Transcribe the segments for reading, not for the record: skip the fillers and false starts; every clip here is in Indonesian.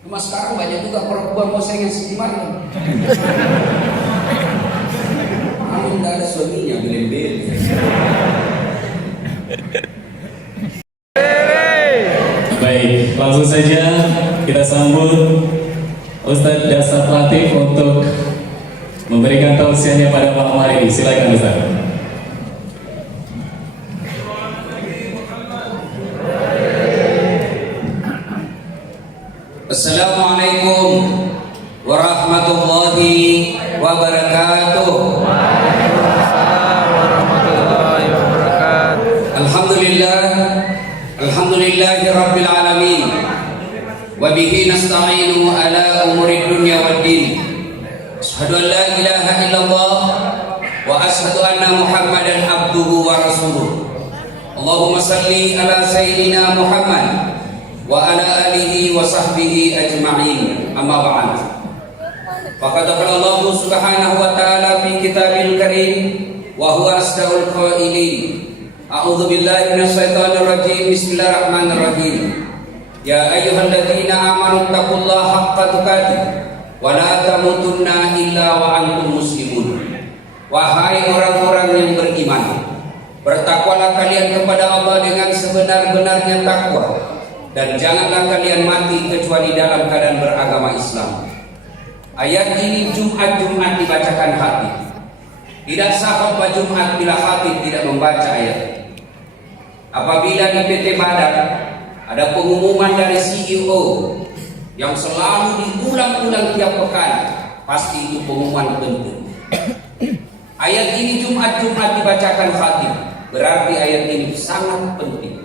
Cuma sekarang banyak juga perempuan mau saingan Siti Maryam. Amin, tidak ada suaminya, beli-beli. Baik, langsung saja kita sambut Ustadz Dasar Latif untuk memberikan tausiahnya pada malam hari ini. Silakan Ustadz. Assalamualaikum warahmatullahi wabarakatuh. Waalaikumsalam warahmatullahi wabarakatuh. Alhamdulillahi rabbil alamin. Wa bihi nasta'inu ala umuri dunya waddin. Asyhadu an la ilaha illallah wa asyhadu anna Muhammadan abduhu wa rasuluh. Allahumma salli ala sayyidina Muhammad wa ala alihi wa sahbihi ajma'in. Amma ba'd. Faqad qala Allah subhanahu wa ta'ala fi kitabil karim wa huwa asdaqul qailin. A'udzu billahi minasyaitonir rajim. Bismillahirrahmanirrahim. Ya ayyuhalladzina amanu taqullaha haqqa tuqatih wa la tamutunna illa wa antum muslimun. Wahai orang-orang yang beriman, bertakwalah kalian kepada Allah dengan sebenar-benarnya takwa, dan janganlah kalian mati kecuali dalam keadaan beragama Islam. Ayat ini Jumat dibacakan khatib. Tidak sah khutbah Jumat bila khatib tidak membaca ayat. Apabila di PT Badak ada pengumuman dari CEO yang selalu diulang-ulang tiap pekan, pasti itu pengumuman penting. Ayat ini Jumat dibacakan khatib, berarti ayat ini sangat penting.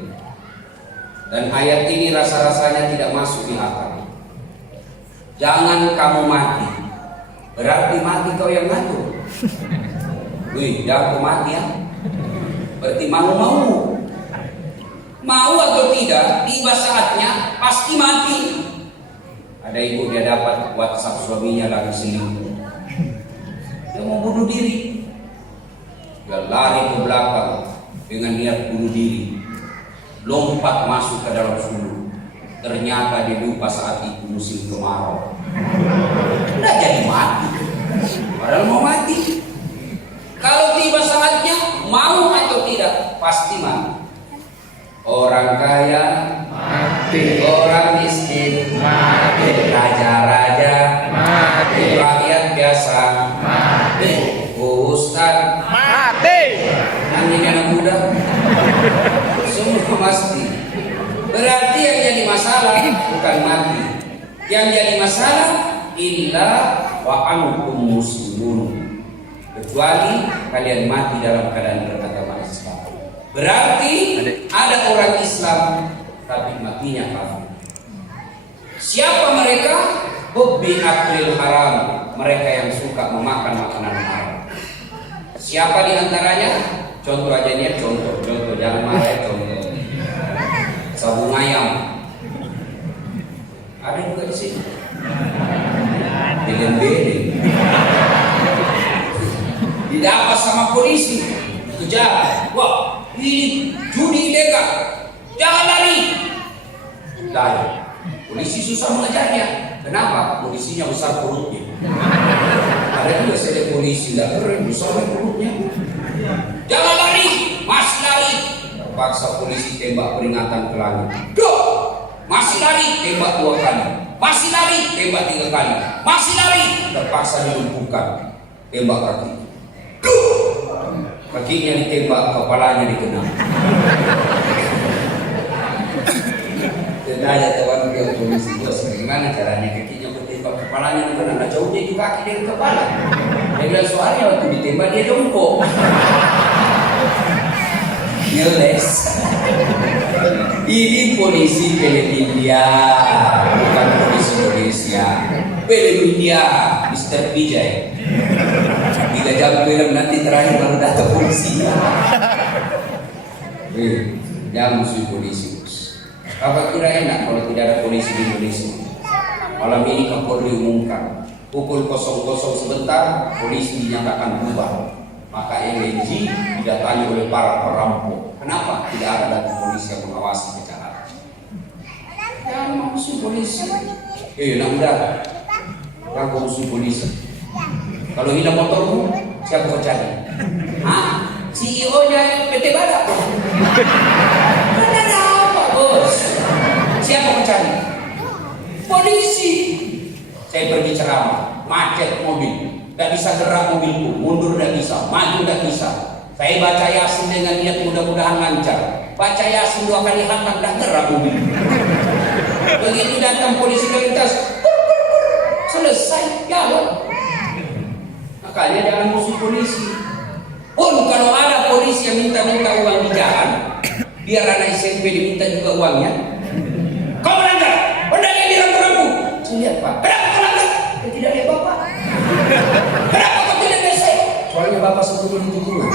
Dan ayat ini rasa-rasanya tidak masuk di akal. Jangan kamu mati, berarti mati kau yang ngatur. Wih, jangan kau mati ya. Berarti mau atau tidak, tiba saatnya pasti mati. Ada ibu dia dapat WhatsApp suaminya lagi selingkuh. Dia mau bunuh diri. Dia lari ke belakang dengan niat bunuh diri. Lompat masuk ke dalam sumur. Ternyata dia lupa saat itu musim kemarau. Tidak jadi mati. Padahal mau mati. Kalau tiba saatnya, mau atau tidak, pasti mati. Orang kaya mati, orang miskin mati, raja-raja mati, rakyat biasa mati, ustaz Mati. nanti anak muda semua pasti. Berarti yang jadi masalah bukan mati, yang jadi masalah illa wa antum muslimun, kecuali kalian mati dalam keadaan beragama Islam. Berarti ada orang Islam tapi matinya kafir. Siapa mereka? Hubbi aklil haram, mereka yang suka memakan makanan haram. Siapa di antaranya? Contoh aja nih, contoh jangan marah ya, contoh. Sabung ayam. Ada juga di sini. Belen-belen. Didapat sama polisi, kejar. Wah, ini judi ilegal, jangan lari. Polisi susah mengejarnya. Kenapa? Polisinya besar perutnya. Ada juga saya polisi tidak keren, besar perutnya. Jangan lari, masih lari. Terpaksa polisi tembak peringatan ke langit. Duh, masih lari, tembak 2 kali. Masih lari, tembak 3 kali. Masih lari, terpaksa dilumpuhkan, tembak kaki. Duh, kakinya ditembak, kepalanya dikenal. Tanya teman dia polisi, bos, bagaimana caranya kakinya bertembak, kepalanya dikenal? Nah, jauhnya juga kaki dari kepala. Dia bilang soalnya waktu ditembak dia jongkok. Ngeles. Ini polisi Filipina, bukan polisi Indonesia. Filipina, Mr. Vijay. 3 jam film nanti terakhir baru datang polisi. Jangan musuh polisi. Apa kira enak kalau tidak ada polisi di Indonesia? Malam ini Kapolri umumkan pukul 00 sebentar polisi dinyatakan bubar. Maka LNG didatangi oleh para perampok. Kenapa? Tidak ada data polisi yang mengawasi kejahatan. Jangan musuh polisi. Nak muda, aku musuh polisi. Kalau hilang motormu, siapa kau cari? CEO-nya PT Badak. Ada apa bos? Siapa kau cari? Polisi. Saya pergi ceramah, macet mobil, tak bisa gerak mobilku, mundur tak bisa, maju tak bisa. Saya baca Yasin dengan niat mudah-mudahan lancar. Baca Yasin 2 kali hatam dah gerak mobil. Begitu datang polisi lalu lintas, selesai jalan. Makanya jangan musuh polisi. Pun kalau ada polisi yang minta-minta uang di jalan, biar anak SMP diminta juga uangnya. Kau melanggar, pendaki di rambu-rambu. Saya lihat Pak, kenapa kau langgar? Tidak lihat Bapak. Kenapa kau tidak lihat saya? Soalnya Bapak sebetulnya di tikungan.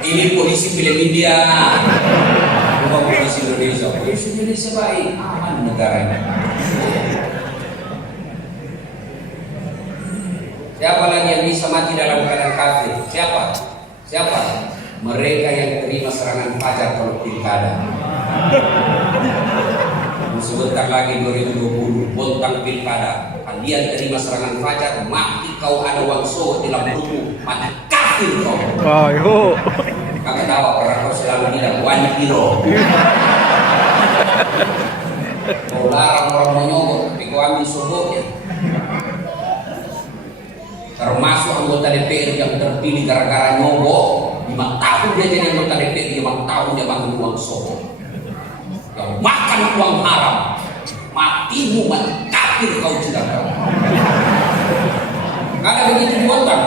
Ini polisi film India. Bukan polisi Indonesia. Polisi Indonesia baik, aman negaranya. Siapa lagi yang bisa mati dalam keadaan kafir? Siapa? Mereka yang terima serangan fajar kalau pilkada. Sebentar lagi 2020, bontang pilkada. Kalian terima serangan fajar, mati kau ada uang so di dalam perutmu, mati kafir kau. Ayo. Kami tahu orang kau selalu bilang 1 kilo. Kau larang orang menyogok, tapi kau ambil sogoknya. Termasuk anggota DPR yang terpilih gara-gara nyogok, 5 tahun dia jadi anggota DPR, 5 tahun dia makan uang sogok. Yang makan uang haram, matimu mati kafir kau tidak tahu. Ada begitu buatan?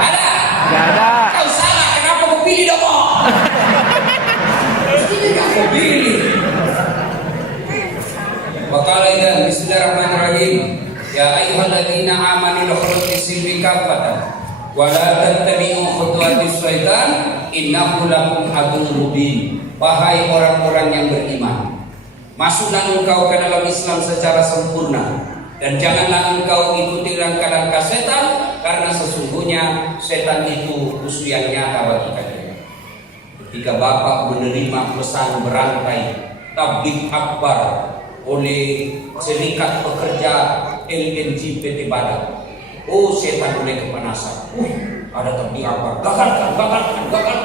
Ada? Tidak ada. Kau salah, kenapa kau pilih dong? Mestinya kau pilih. Wakala Bismillahirrahmanirrahim. Ya ayyuhalladzina amanu dukhulu fis-silmi kaffatan wa la tattabi'u khutuwatis syaitan innahu lakum aduwwun mubin. Wahai orang-orang yang beriman, masuklah engkau ke dalam Islam secara sempurna dan janganlah engkau ikuti langkah-langkah setan, karena sesungguhnya setan itu musuh yang nyata bagi kalian. Ketika Bapak menerima pesan berantai tabligh akbar oleh Serikat Pekerja LNG PT Badak, setan mulai kepanasan. Ada tabligh akbar, gagalkan,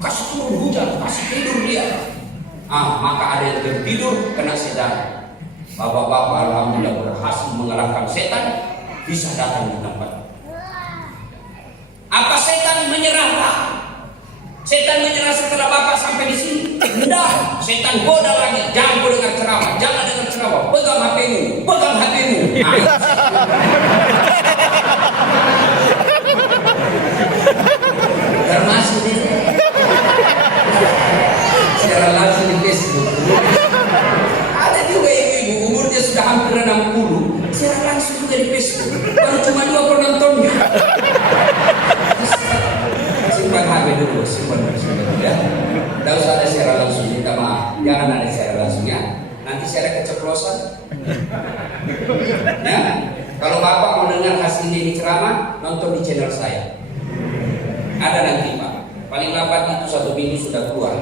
kasih turun hujan, kasih tidur dia. Maka ada yang tertidur kena setan. Bapak-bapak alhamdulillah berhasil mengalahkan setan, bisa datang di tempat. Apa setan menyerah Pak? Setan menyerah setelah Bapak sampai di sini? Tidak, setan goda lagi. Jangan kau dengar ceramah, pegang HP-mu. Termasuk ini secara langsung di Facebook. Ada juga ibu-ibu umurnya sudah hampir 60, secara langsung juga di Facebook. Baru cuma 2 penontonnya. Simpan HP dulu, simpan ya. Tidak usah ada secara langsung, minta maaf. Jangan ada secara langsungnya. Nanti saya keceplosan. Ya, kalau Bapak mau dengar hasil ini ceramah, nonton di channel saya. Ada nanti Pak. Paling lambat itu 1 minggu sudah keluar.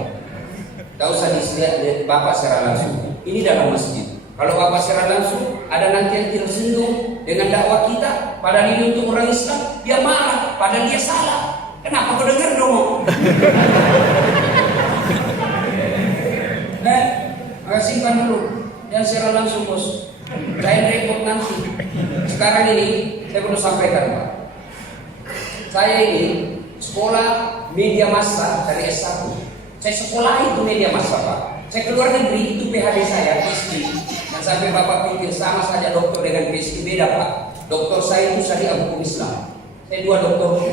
Tidak usah dilihat Bapak secara langsung. Ini dalam masjid. Kalau Bapak secara langsung, ada nanti yang tersinggung dengan dakwah kita. Padahal ini untuk orang Islam, dia marah. Padahal dia salah. Kenapa kau dengar dong? Maka simpan dulu. Jangan secara langsung bos. Lain repot nanti. Sekarang ini saya perlu sampaikan Pak. Saya ini sekolah media massa dari S1. Saya sekolah itu media massa Pak. Saya keluar negeri itu PhD saya PhD. Dan sampai Bapak pikir sama saja dokter dengan PhD, beda Pak. Dokter saya itu syariah hukum Islam. Saya 2 dokter.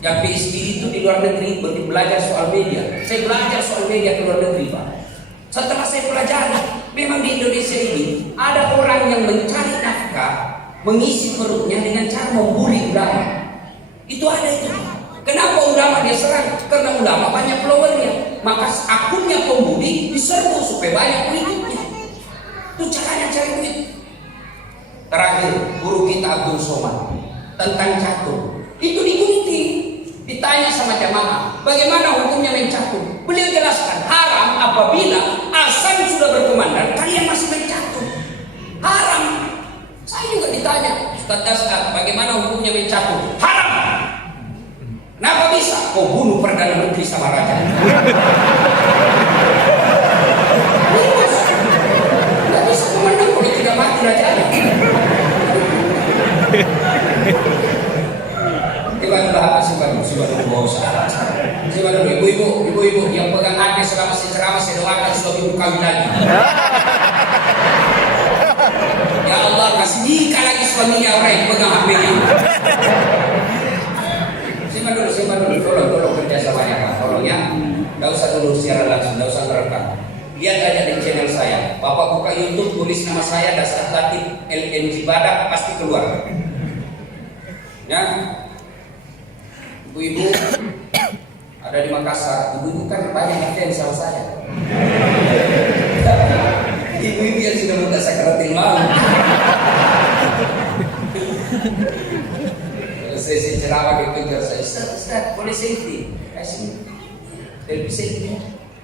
Yang PhD itu di luar negeri belajar soal media. Saya belajar soal media ke luar negeri Pak. Setelah saya pelajari, memang di Indonesia ini ada orang yang mencari nafkah, mengisi perutnya dengan cara membuli ulama. Itu ada itu. Kenapa ulama dia serang? Karena ulama banyak followernya. Maka akunnya pembuli diserbu supaya banyak pengikutnya. Itu caranya cari duit. Terakhir, guru kita Abdul Somad tentang catur. Itu digunting. Ditanya sama jamaah, bagaimana hukumnya main catur? Beliau jelaskan, haram apabila azan sudah berkumandang, kalian Bagaimana hukumnya mencatur? Haram. Kenapa bisa? Kau bunuh Perdana Menteri sama raja. Tidak bisa memandang kalau tidak mati rajanya. Coba dulu ibu-ibu yang pegang hati selama si ceramah saya doakan suami ibu kami lagi. Ya Allah kasih nikah lagi suaminya orang yang pegang HP-nya. Simpan dulu, tolong kerja samanya Pak, tolong ya. Nggak usah dulu secara langsung, nggak usah merekam. Lihat aja di channel saya. Bapak buka YouTube, tulis nama saya Dasar Latif LNG Badak, pasti keluar. Ya, ibu-ibu ada di Makassar, ibu-ibu kan banyak yang fans sama saya. Ibu-ibu yang sudah muda sakaratil maut. Saya ceramah di penjara saya, Ustaz, boleh safety? Kasih, lebih safety.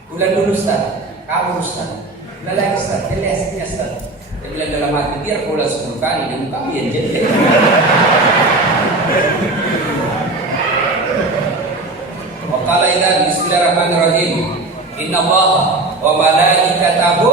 Bulan dulu Ustaz, kamu Ustaz, bulan lagi Ustaz, jelasnya Ustaz. Dia bilang dalam hati biar pola 10 kali dan kami yang jadi. Waqala idzan bismillahirrahmanirrahim. Innallaha wa malaikatahu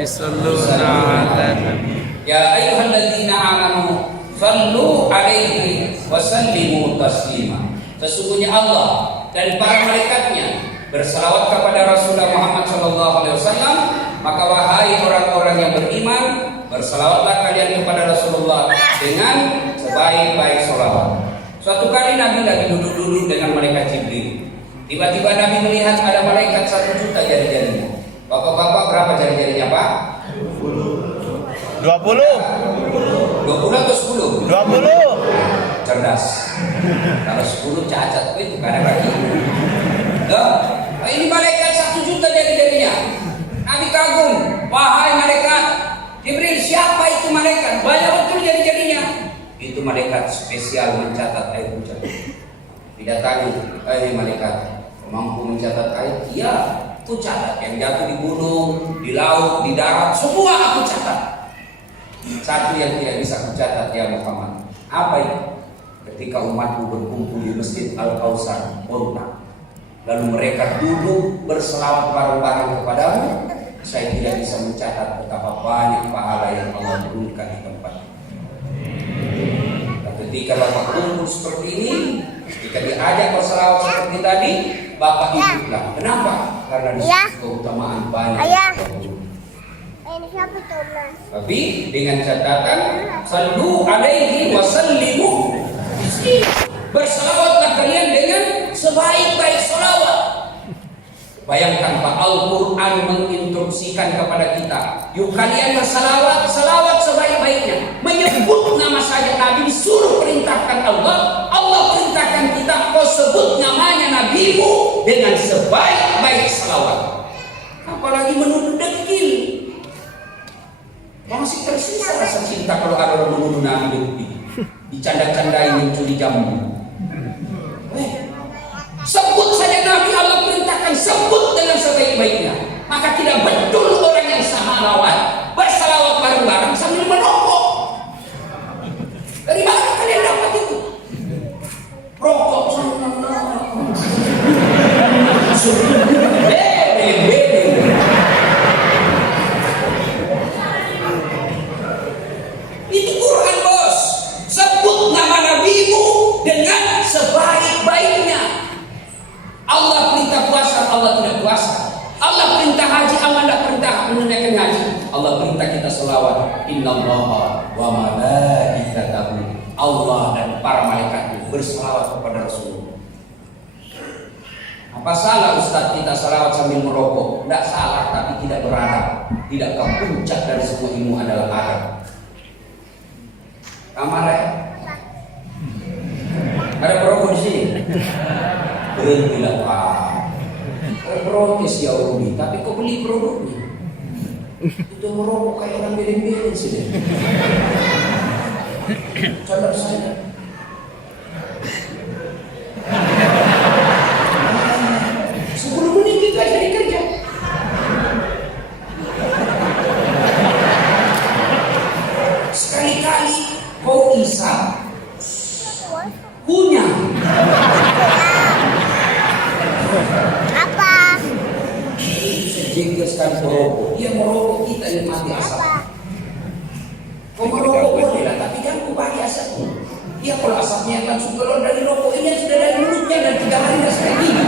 Yusalluna 'alan nabi. ya ayyuhalladzina amanu sallu 'alaihi wa sallimu taslima. Sesungguhnya Allah dan para malaikatnya berselawat kepada Rasulullah Muhammad SAW. Maka wahai orang-orang yang beriman, berselawatlah kalian kepada Rasulullah dengan sebaik-baik selawat. Suatu kali Nabi lagi duduk-duduk dengan malaikat Jibril. Tiba-tiba Nabi melihat ada malaikat 1 juta jari-jarinya. Bapak-bapak berapa jari-jarinya Pak? 20 20 atau 10? 20 Cerdas. Kalau 10 cacat itu karena kaki. Ini malaikat 1 juta jari-jarinya. Nabi kagum, wahai malaikat Jibril, siapa itu malaikat? Banyak betul jari-jarinya. Itu malaikat spesial mencatat air hujan. Didatangi, malaikat mampu mencatat air? Iya, aku catat. Yang jatuh di gunung, di laut, di darat, semua aku catat. Satu yang tidak bisa aku catat ya Muhammad. Apa itu? Ketika umatku berkumpul di Masjid Al-Kautsar, kontak. Lalu mereka duduk berselawat bareng-bareng kepadamu. Saya tidak bisa mencatat betapa banyak pahala yang Allah berikan di tempat ini. Dan ketika Bapak kumpul seperti ini, ketika diajak berselawat seperti tadi, Bapak ikutlah. Kenapa? Karena di situ keutamaan banyak. Tapi dengan catatan, sallu alaihi wa sallimu. Berselawatlah kalian dengan sebaik-baik selawat. Bayangkan Pak, Al-Quran menginstruksikan kepada kita, yuk kalian berselawat, selawat sebaik-baiknya. Menyebut nama saja Nabi disuruh perintahkan Allah. Allah perintahkan kita, kau sebut namanya Nabimu dengan sebaik-baik selawat. Apalagi menuduh dekil. Masih tersisa rasa cinta kalau ada orang menuduh Nabi dekil. Dicanda-candain mencuri jambu. Sebut saja Nabi, Allah perintahkan sebut dengan sebaik-baiknya. Maka tidak betul orang yang sahalawat bersalawat bareng-bareng sambil merokok. Dari mana kalian dapat itu? Rokok itu Quran bos. Sebut nama Nabimu dengan sebaik-baiknya. Allah perintah puasa, Allah tidak puasa. Allah perintah haji, Allah tidak perintah menunaikan haji. Allah perintah kita selawat. Innallaha wa malaikatahu. Allah dan para malaikatnya berselawat kepada Rasulullah. Apa salah Ustaz kita selawat sambil merokok? Tidak salah, tapi tidak beradab. Tidak ke puncak dari semua ilmu adalah adab. Kamar ya? Ada perokok di sini? Berhentilah Pak. Kau protes ya Umi, tapi kau beli produknya. Itu merokok kayak orang belen-belen sih. Cadar saya. Sebelum menit kita jadi kerja. Sekali-kali kau isap dan mati asap. Kau merokok boleh lah, tapi jangan kau bagi asapnya. Iya, kalau asapnya langsung keluar dari rokok ini sudah dari mulutnya dan 3 hari sudah seperti ini.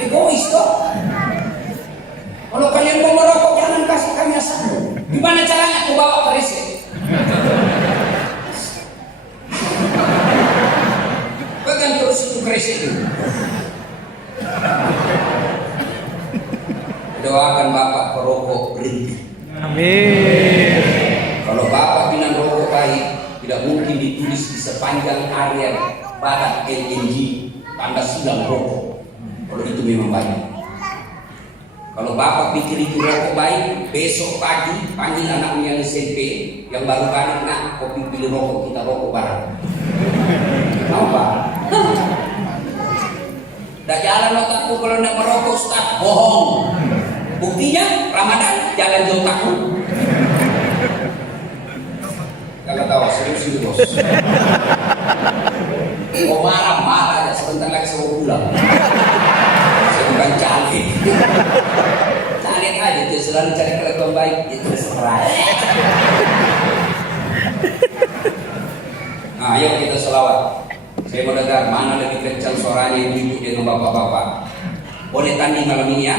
Egois kok. Kalau kalian mau merokok jangan kasih kami asap. Gimana caranya aku bawa ke resep? Pegang terus itu resep itu. Doakan Bapak perokok berhenti. Amin. Kalau Bapak bilang rokok baik, tidak mungkin ditulis di sepanjang area barat LNG tanda silang rokok. Kalau itu memang baik. Kalau Bapak pikir itu rokok baik, besok pagi panggil anaknya yang SMP yang baru balik, nak kopi pilih rokok, kita rokok bareng. Mau Pak? Dah jalan otakku kalau nak merokok, Ustaz, bohong. Buktinya Ramadan jalan di otakku. Kalau tahu serius itu bos. Oh marah ya, sebentar lagi saya pulang. Saya bukan caleg. Caleg aja itu selalu cari kelakuan baik itu serah. Nah, ayo kita selawat. Saya mau dengar mana lebih kencang suaranya ibu-ibu dengan bapak-bapak. Boleh tanding malam ini ya.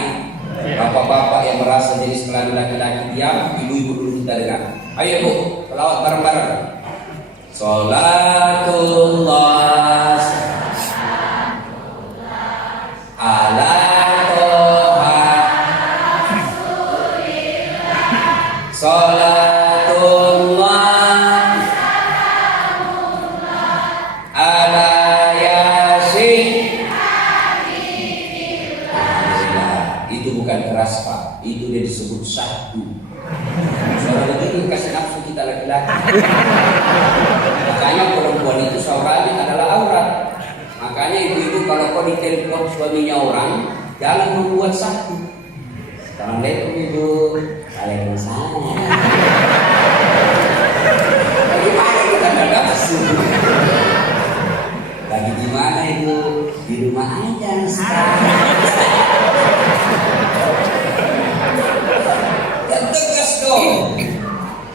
Bapak-bapak yang merasa jenis kelamin laki-laki diam, ibu-ibu dulu kita dengar. Ayo Bu, selawat bareng-bareng. Sholatullah ala toha Sholatullah ala yasin. Itu bukan keras Pak, itu dia disebut satu. Suara begitu kasih nafsu kita laki-laki. Makanya perempuan itu suaranya adalah aurat. Makanya ibu-ibu kalau kau ditelepon suaminya orang, jangan membuat satu. Assalamualaikum Ibu. Waalaikumsalam. Bagaimana kita nggak dapat suhu? Lagi di mana Ibu? Di rumah aja sekarang. Dan tegas dong.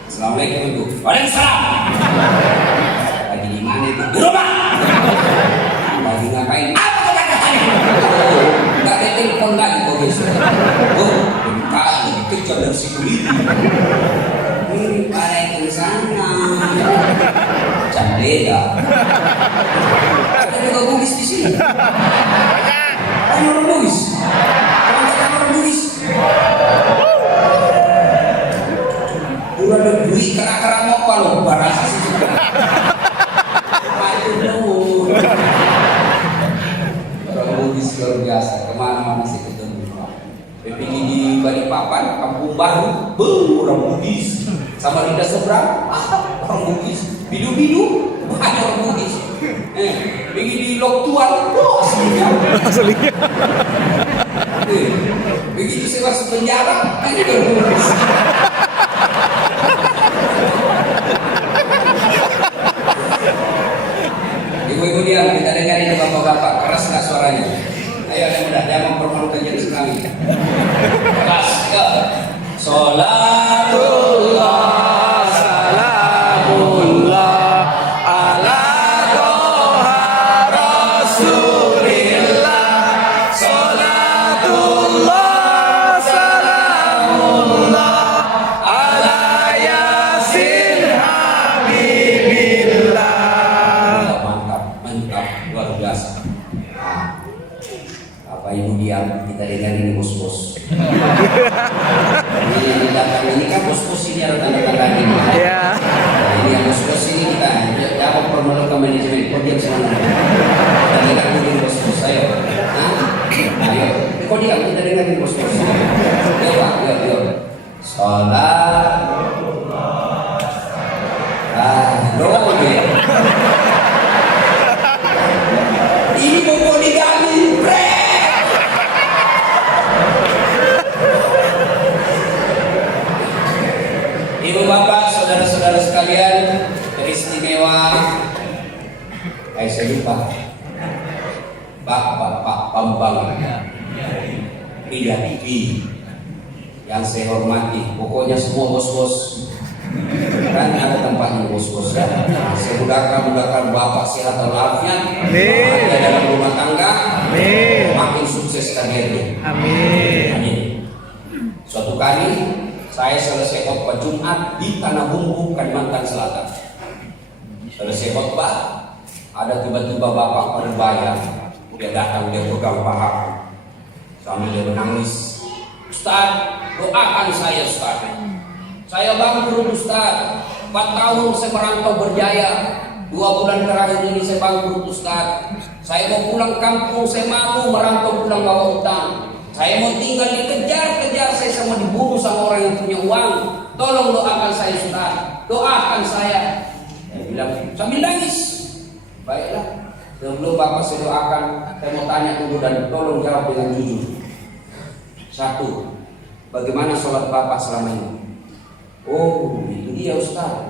Assalamualaikum Ibu. Waalaikumsalam. Lagi di mana Ibu? Di rumah. Lagi ngapain? Apa kata-katanya? Nggak ada telepon lagi kok besok. Oh, kali dikejar dari security. Waalaikumsalam. Jam beda. Ada juga Bugis di sini. Ada orang Bugis. Orang Bugis. Udah ada duit kerak-kerak mopa loh, barasa sih juga. Maju dulu. Orang Bugis luar biasa, kemana-mana sih ketemu. Pergi di Balikpapan, Kampung Baru, orang Bugis. Sama Linda seberang, orang Bugis. Bidu-bidu, ada orang Bugis. Pergi di Lok Tuan, aslinya. Begitu saya masuk penjara, ada orang Bugis. Ibu-ibu diam, kita dengar ini bapak-bapak, keras nggak suaranya? Ayo yang mudah, jangan mempermalukan jenis kami. Keras, ya. Sholatullah, salamullah, ala toha rasulillah. Sholatullah, salamullah, ala yasin habibillah. Mantap, luar biasa. Apa Ibu diam, kita dengar ini bos-bos. Ini yang datang ini kan bos-bos ini ada tanda-tanda ini. Ya. Nah, ini yang bos-bos ini kita jawab permalukan manajemen kodiam semua. Kita dengar ini bos-bos ayo. Ayo, kodiam kita dengar ini bos-bos. Yuk Pak, yuk. Sholat. Ini mau poligami, Ibu bapak, saudara-saudara sekalian, teristimewa. Saya lupa. Pak Bambang Priadi yang saya hormati, pokoknya semua bos-bos kan ada tempatnya bos-bos ya. Saya mudahkan Bapak sehat walafiat, bahagia dalam rumah tangga, makin sukses karirnya. Amin. Suatu kali saya selesai khotbah Jumat di Tanah Bumbu, Kalimantan Selatan. Selesai khotbah, ada tiba-tiba bapak Persebaya, dia datang, dia pegang paha sambil dia menangis. Ustaz, doakan saya Ustaz. Saya bangkrut Ustaz. 4 tahun saya merantau berjaya. 2 bulan terakhir ini saya bangkrut Ustaz. Saya mau pulang kampung, saya malu merantau pulang bawa utang. Saya mau tinggal dikejar-kejar, saya sama dibunuh sama orang yang punya uang. Tolong doakan saya Ustaz. Doakan saya. Saya bilang sambil nangis. Baiklah. Sebelum Bapak saya doakan, saya mau tanya dulu dan tolong jawab dengan jujur. 1. Bagaimana sholat Bapak selama ini? Oh, itu dia Ustaz.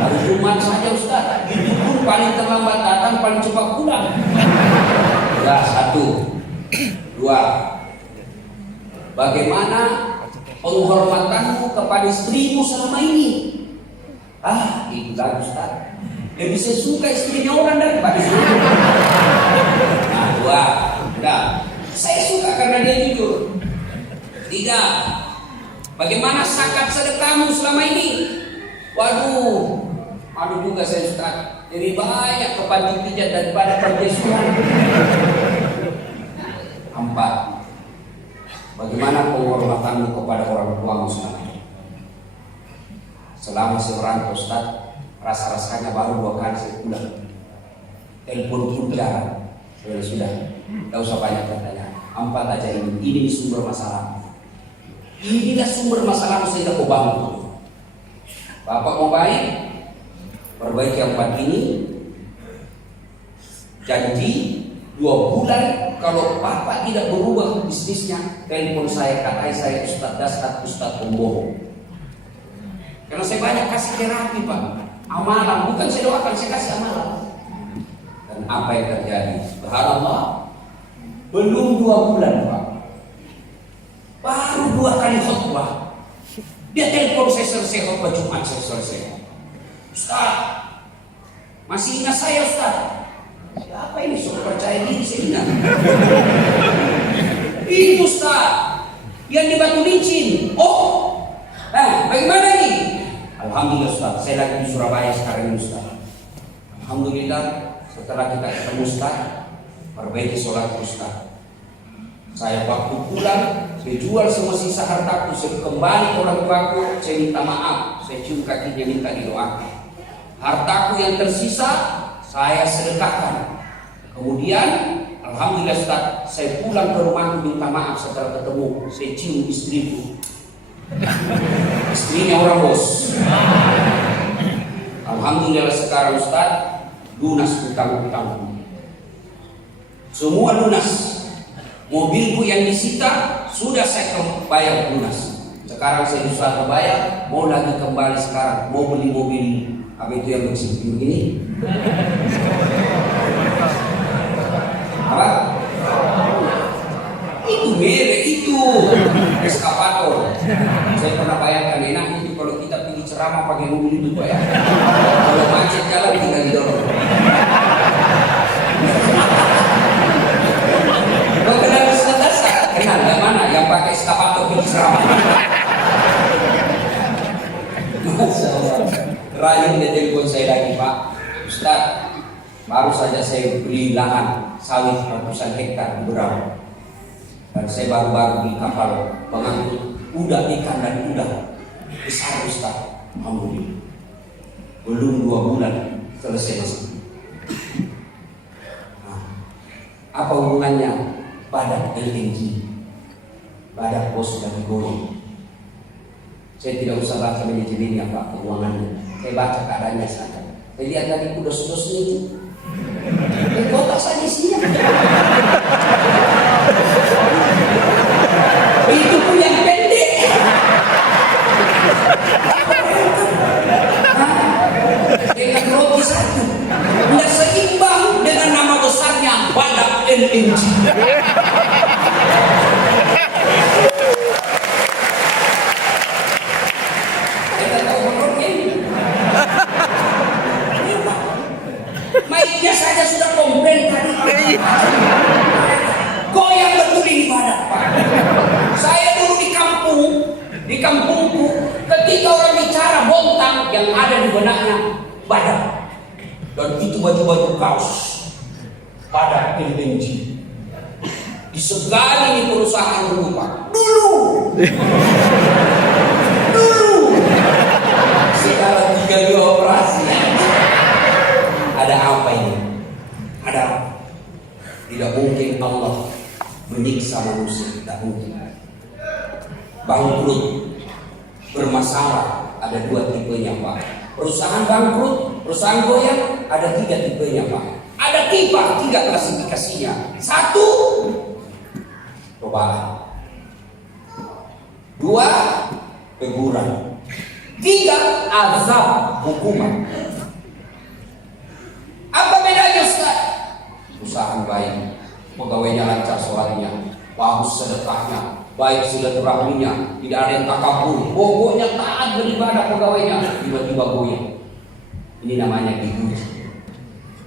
Hari Jumat saja Ustaz. Itu pun paling terlambat datang, paling cepat pulang. Ya, 1. 2. Bagaimana penghormatanmu kepada istrimu selama ini? Itu lagi Ustaz. Lebih saya suka istrinya orang daripada istrinya. Nah, 2. Udah. Saya suka karena dia jujur. 3. Bagaimana zakat sedekahmu selama ini? Waduh, malu juga saya Ustaz. Lebih banyak ke panti pijat daripada perjesuhan. 4. Bagaimana penghormatanmu kepada orang tuamu selama ini? Selama saya merantau Ustaz, rasa-rasanya baru 2 kali saya pulang. Telepon pun jarang. Sudah, tidak usah banyak bertanya. 4 aja ini sumber masalah. Inilah sumber masalah saya tidak mau bangun. Bapak mau baik, perbaiki 4 ini. Janji 2 bulan kalau Bapak tidak berubah bisnisnya, telepon saya, katai saya Ustaz Dasar, Ustaz pembohong. Karena saya banyak kasih terapi Pak, amalan, bukan saya doakan, saya kasih amalan. Dan apa yang terjadi? Subhanallah, belum 2 bulan Pak, baru 2 kali khutbah, dia telepon saya selesai khutbah Jumat, saya selesai. Ustaz, masih ingat saya Ustaz? Siapa ini? Sudah percaya diri saya ingat. Itu Ustaz yang di Batu Licin. Oh, bagaimana nih? Alhamdulillah Ustaz, saya lagi di Surabaya sekarang ini Ustaz. Alhamdulillah, setelah kita ketemu Ustaz, perbaiki sholat Ustaz. Saya waktu pulang, saya jual semua sisa hartaku, saya kembali orang tuaku, saya minta maaf, saya cium kakinya minta didoakan. Hartaku yang tersisa, saya sedekahkan. Kemudian, alhamdulillah Ustaz, saya pulang ke rumahku minta maaf setelah ketemu, saya cium istriku. Istrinya orang bos. Alhamdulillah sekarang Ustaz, lunas hutang-hutangku. Semua lunas. Mobilku yang disita sudah saya bayar lunas. Sekarang saya bisa bayar, mau lagi kembali sekarang, mau beli mobil apa itu yang bersih begini? Apa? Itu merek itu eskavator. Saya pernah bayangkan enak itu kalau kita pergi ceramah pakai mobil itu Pak ya. Kalau macet jalan tinggal didorong. Kenal yang mana yang pakai eskavator pergi ceramah? Terakhir dia telepon saya lagi Pak Ustaz, baru saja saya beli lahan sawit ratusan hektar di Berau, dan saya baru-baru beli kapal pengangkut udang ikan dan udang besar Ustaz. Alhamdulillah, belum 2 bulan selesai. Apa hubungannya Badak LNG, Badak bos sudah digoreng? Saya tidak usah baca manajemennya Pak, keuangannya. Saya baca keadaannya saja. Saya lihat tadi dos-dosnya itu. Kotak saja isinya. Itu pun yang pendek. Dengan roti satu, tidak seimbang dengan nama besarnya Badak LNG. badan. Dan itu baju-baju kaos pada LNG. Disegani di perusahaan rumah dulu. Sekarang 3 operasi. Ada apa ini? Ada apa? Tidak mungkin Allah menyiksa manusia, tidak mungkin. Bangkrut, bermasalah, ada 2 tipenya Pak. Perusahaan bangkrut, perusahaan goyang, ada 3 tipenya Pak. Ada 3 klasifikasinya. 1, cobaan. 2, teguran. 3, azab, hukuman. Apa bedanya Ustaz? Perusahaan baik, pegawainya lancar sholatnya, bagus sedekahnya, baik silaturahminya, tidak ada yang takabur, pokoknya taat beribadah pegawainya, tiba-tiba goyang. Ini namanya diuji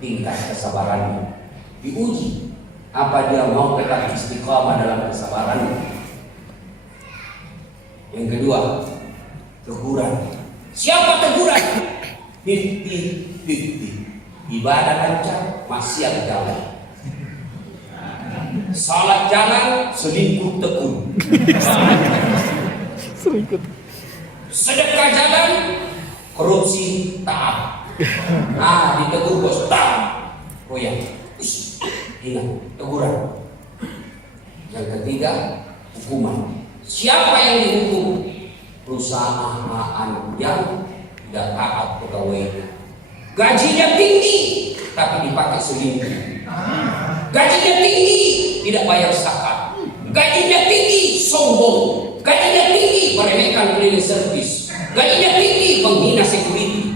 tingkat kesabarannya, diuji apa dia mau tetap istiqamah dalam kesabarannya. Yang kedua, teguran. Siapa teguran? 50-50. Ibadah lancar, maksiat jalan. Salat jalan, selingkuh tekun. Sedekah jalan, korupsi taat. Nah, ditegur bos, taat. Goyang. Ingat, teguran. Yang ketiga, hukuman. Siapa yang dihukum? Perusahaan yang tidak taat pegawainya. Gajinya tinggi, tapi dipakai selingkuh. Gajinya tinggi, tidak bayar zakat. Gajinya tinggi, sombong. Gajinya tinggi, meremehkan cleaning service. Gajinya tinggi, menghina security.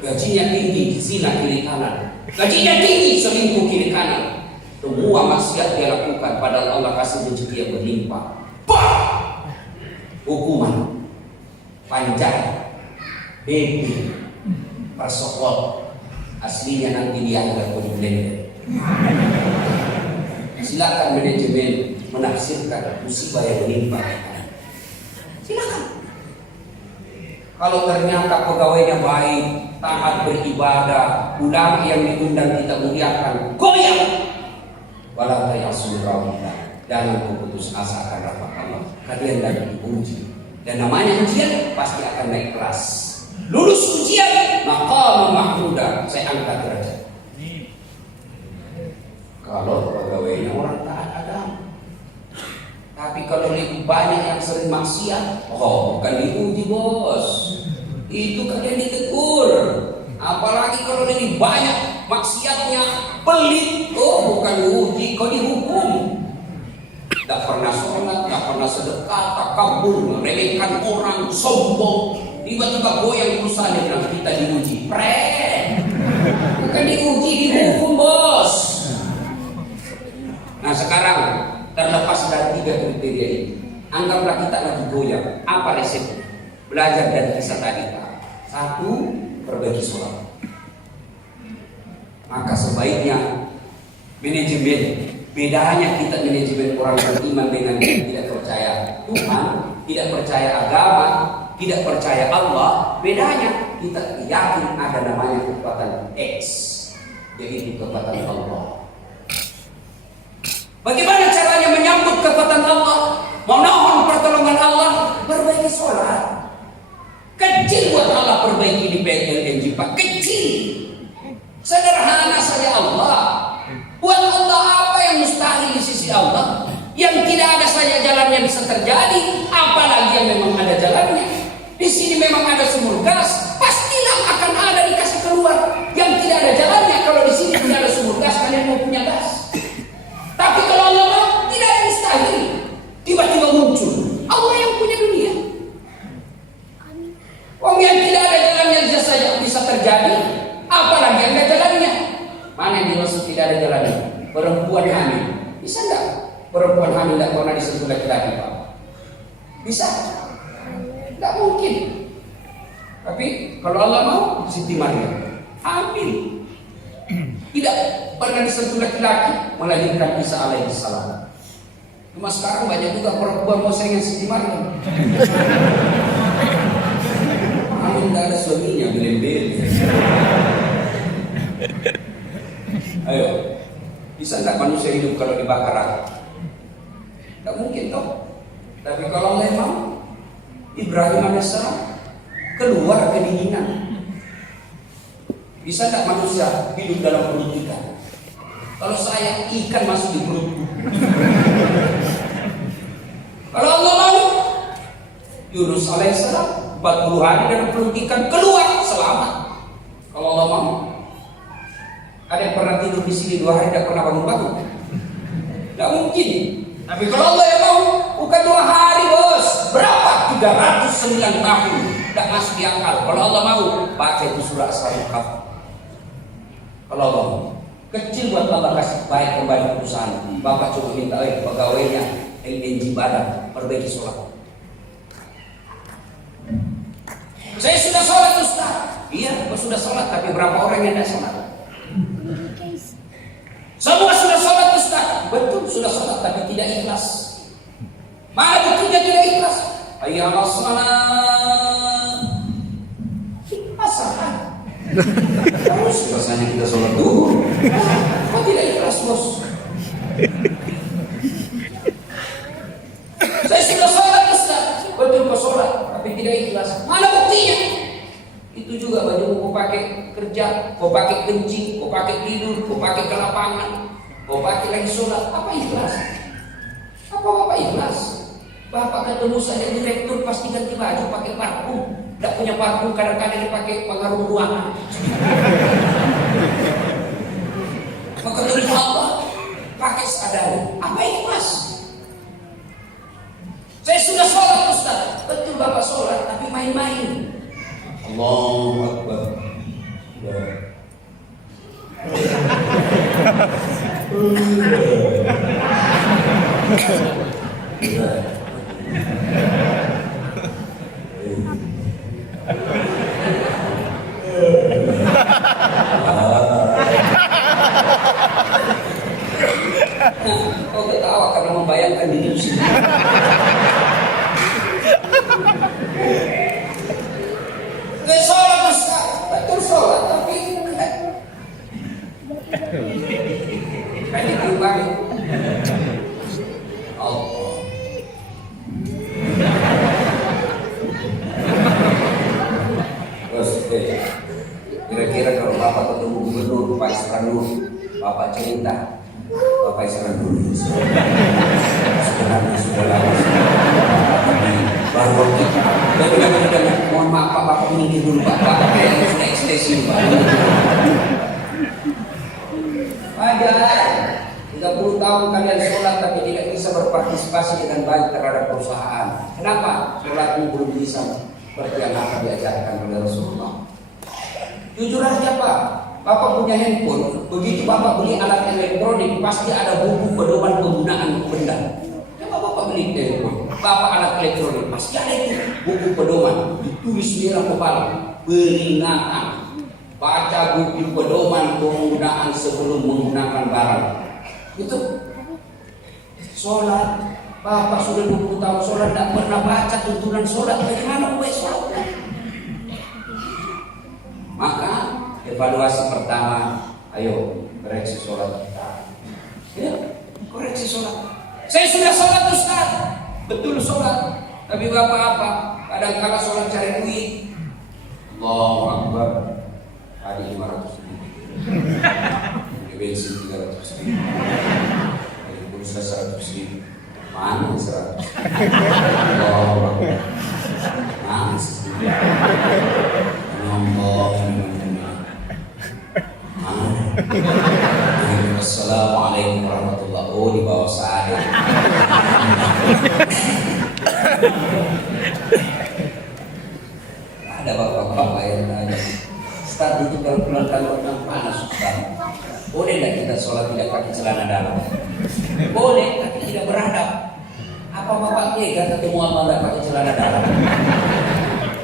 Gajinya tinggi, zina kiri kanan. Gajinya tinggi, selingkuh kiri kanan. Semua maksiat dia lakukan, padahal Allah kasih rezeki yang berlimpah. Hukuman, panjang, DP, persokot. Aslinya nanti dia agak komplain. Silakan manajemen menafsirkan musibah yang menimpa. Silakan. Kalau ternyata pegawainya baik, taat beribadah, ulama yang diundang kita muliakan, goyang. Wala ta'asurrawillah. Jangan putus asa akan rahmat Allah. Kalian lagi diuji. Dan namanya ujian pasti akan naik kelas. Lulus ujian, maqam mahmuda, saya angkat derajat. Kalau pegawainya orang taat agama. Tapi kalau lebih banyak yang sering maksiat, bukan diuji bos. Itu kalian ditegur. Apalagi kalau lebih banyak maksiatnya, pelit, bukan diuji, kau dihukum. Tak pernah sholat, tak pernah sedekah, takabur, meremehkan orang, sombong. Tiba-tiba goyang perusahaan yang bilang kita diuji. Bukan diuji, dihukum bos. Nah sekarang terlepas dari 3 kriteria ini, anggaplah kita lagi goyang. Apa resepnya? Belajar dari kisah tadi Pak. 1, perbaiki sholat. Maka sebaiknya manajemen. Bedanya kita manajemen orang beriman dengan yang tidak percaya Tuhan, tidak percaya agama, tidak percaya Allah. Bedanya kita yakin ada namanya kekuatan X, yaitu kekuatan Allah. Bagaimana caranya menyambut kekuatan Allah, memohon pertolongan Allah? Perbaiki sholat. Kecil buat Allah perbaiki di PLNG Pak, kecil. Sederhana saja Allah. Buat Allah apa yang mustahil di sisi Allah? Yang tidak ada saja jalannya bisa terjadi, apalagi yang memang ada jalannya. Di sini memang ada sumur gas, pastilah akan ada dikasih keluar. Yang tidak ada jalannya, kalau di sini tidak ada sumur gas, kalian mau punya gas. Tapi kalau Allah mau, tidak ada mustahil. Tiba-tiba muncul Allah yang punya dunia. Wong yang tidak ada jalannya bisa terjadi, apalagi yang ada jalannya. Mana yang dimaksud tidak ada jalannya? Perempuan hamil, bisa enggak? Perempuan hamil tidak pernah disentuh laki-laki Pak? Bisa? Tidak mungkin. Tapi kalau Allah mau, Siti Maryam hamil, tidak pernah disentuh laki-laki, melahirkan Isa alaihissalam. Cuma sekarang banyak juga perempuan mau dengan Siti Maryam. Amin nggak ada suaminya, beli-beli. Ayo, bisa nggak manusia hidup kalau dibakar api? Nggak mungkin toh. Tapi kalau memang Ibrahim alaihissalam keluar kedinginan, bisa nggak manusia hidup dalam perut ikan? Kalau saya ikan masuk di perutku. Kalau Allah mau, Yunus alaihissalam 40 hari dalam perut ikan keluar selamat. Kalau Allah mau, ada yang pernah tidur di sini 2 hari tidak pernah bangun-bangun? Tidak mungkin. Tapi kalau Allah yang mau, bukan 2 hari bos, berapa? 309 tahun, tidak masuk di akal. Kalau Allah mau, baca itu surah As-Saffat. Kalau Allah mau, kecil buat Allah kasih baik kembali perusahaan. Bapak coba minta pegawainya LNG Badan perbaiki sholat. Saya sudah sholat Ustaz. Iya, sudah sholat, tapi berapa orang yang tidak sholat? Semua sudah sholat Ustaz. Betul, sudah sholat, tapi tidak ikhlas. Mana buktinya tidak ikhlas? Hayya 'alas shalah. Masalah. Terus rasanya kita sholat dulu. Kok tidak ikhlas bos? Saya sudah sholat Ustaz. Betul kau sholat, tapi tidak ikhlas. Mana buktinya? Itu juga baju kau pakai kerja, kau pakai kencing, kau pakai tidur, kau pakai ke lapangan, kau pakai lagi sholat. Apa ikhlas? Apa ikhlas? Bapak ketemu saya direktur pasti ganti baju pakai parfum. Tidak punya parfum kadang-kadang dipakai pengaruh ruangan. Maka ketemu Allah pakai seadanya. Apa ikhlas? Saya sudah sholat Ustaz. Betul Bapak sholat, tapi main-main. Allahu Akbar. Kau ketawa karena membayangkan diri sendiri. Saya sholat Ustaz, betul sholat, tapi ini kembali. Allah. Terus, kira-kira kalau Bapak ketemu gubernur Pak Isranur, Bapak cerita, Bapak Isranur sebenarnya sudah lama baru kita. Tapi mohon maaf Pak, Bapak minggir dulu Pak. Bapak kayaknya sudah ekstasi Pak. Ada 30 tahun kalian sholat tapi tidak bisa berpartisipasi dengan baik terhadap perusahaan. Kenapa? Sholatmu belum bisa seperti yang akan diajarkan oleh Rasulullah. Jujur aja Pak, Bapak punya handphone, begitu Bapak beli alat elektronik pasti ada buku pedoman penggunaan benda. Coba Bapak beli handphone, Bapak alat elektronik pasti ada itu buku pedoman, ditulis merah kepala, peringatan, baca buku pedoman penggunaan sebelum menggunakan barang. Itu sholat, Bapak sudah 20 tahun sholat tidak pernah baca tuntunan sholat, bagaimana gue sholat? Maka evaluasi pertama, ayo koreksi sholat kita. Ya, koreksi sholat. Saya sudah sholat Ustaz, betul sholat, tapi Bapak apa? Kadang-kala sholat cari duit. Allahu Akbar. Tadi 500 ribu, di bensin 300 ribu, di pulsa 100 ribu. Mana 100? Allahu Akbar. Mana 100? Assalamualaikum warahmatullahi wabarakatuh. Oh, di bawah saya. Ada bapak-bapak yang tanya, Ustaz itu kalau pulang kantor kan panas Ustaz. Boleh tidak kita sholat tidak pakai celana dalam? Boleh, tapi tidak beradab. Apa bapak tega ketemu Allah tidak pakai celana dalam?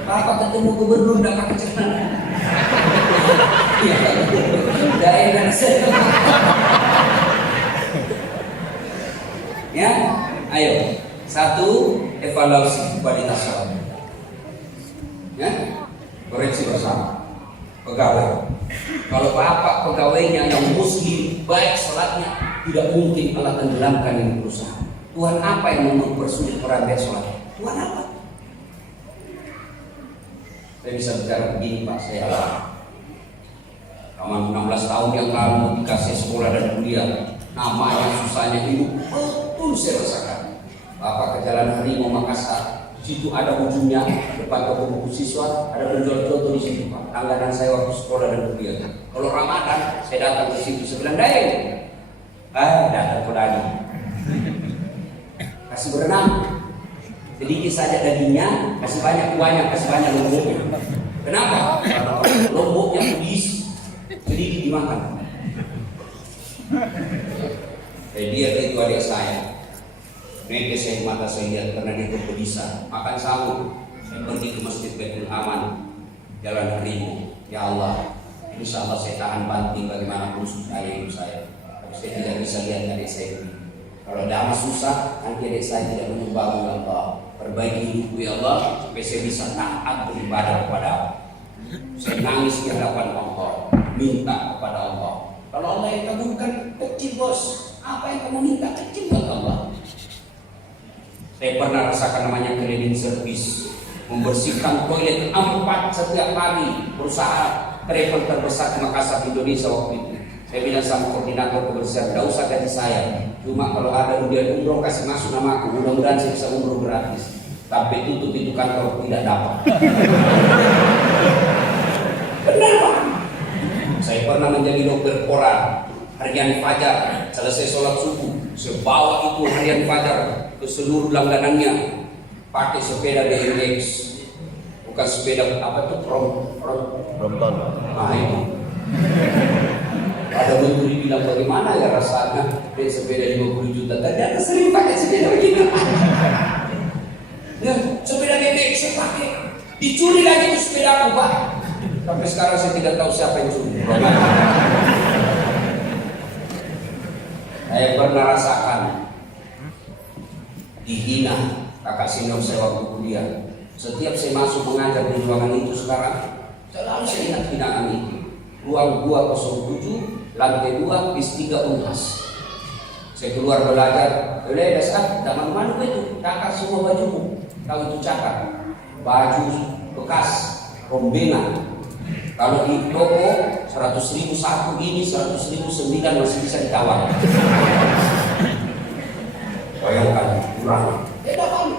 Bapak ketemu gubernur tidak pakai celana? Daerah ya, ayo. 1, evaluasi kualitas sholat. Ya, Koreksi bersama pegawai. Kalau bapak pegawainya yang muslim baik salatnya, tidak mungkin Allah tenggelamkan ini perusahaan. Tuhan apa yang mempersulit orang baik salat? Tuhan apa? Saya bisa bicara begini Pak, saya selama 16 tahun yang lalu dikasih sekolah dan kuliah, namanya susahnya hidup betul saya rasakan. Bapak ke Jalan Harimau Makassar, situ ada ujungnya depan toko buku siswa, ada penjual contoh di situ Pak. Langganan saya waktu sekolah dan kuliah. Kalau Ramadan saya datang ke situ, saya bilang Daeng, datang ke Dani, kasih berenang, sedikit saja dagingnya, kasih banyak kuahnya, kasih banyak lomboknya. Kenapa? Karena lomboknya pedis, sedikit dimakan. Dia itu adik saya. Nanti saya mata saya lihat karena dia berpedisa. Makan sahur, saya pergi ke Masjid Baitul Aman, Jalan Harimau. Ya Allah, insya Allah saya tahan banting bagaimanapun susah ibu saya. Tapi saya tidak bisa lihat adik saya ini. Kalau ada susah, nanti adik saya tidak menyembah Allah. Perbaiki hidupku ya Allah, supaya saya bisa taat beribadah kepada Allah. Saya nangis di hadapan Allah, minta kepada Allah. Kalau Allah yang kabulkan, kecil bos. Apa yang kamu minta kecil buat Allah. Saya pernah rasakan namanya cleaning service, membersihkan toilet 4 setiap pagi. Perusahaan travel terbesar di Makassar, Indonesia waktu itu. Saya bilang sama koordinator kebersihan, tidak usah gaji saya, cuma kalau ada undian umroh kasih masuk namaku, mudah-mudahan saya bisa umroh gratis. Tapi tutup itu kantor tidak dapat. Benar Pak. Saya pernah menjadi dokter koran harian fajar, selesai sholat subuh, saya bawa itu harian fajar ke seluruh langganannya, pakai sepeda BMX, bukan sepeda apa tuh Brompton. Nah itu. Ada menteri bilang bagaimana ya rasanya beli sepeda 50 juta. Ternyata sering pakai sepeda begini. Ya, sepeda BMX saya pakai, dicuri lagi itu sepeda aku Pak. Sampai sekarang saya tidak tahu siapa yang curi. Saya pernah rasakan dihina kakak senior saya waktu kuliah. Setiap saya masuk mengajar di ruangan itu sekarang, selalu saya ingat hinaan itu. Ruang 207, lantai 2, bis 3 Unhas. Saya keluar belajar, boleh dasar, tidak malu-malu itu, cakar semua bajumu. Tahu itu cakar, baju bekas, rombengan. Kalau di toko 100.000 satu ini, 100.000 9 masih bisa ditawar. Bayangkan, kurang. Tidak kan?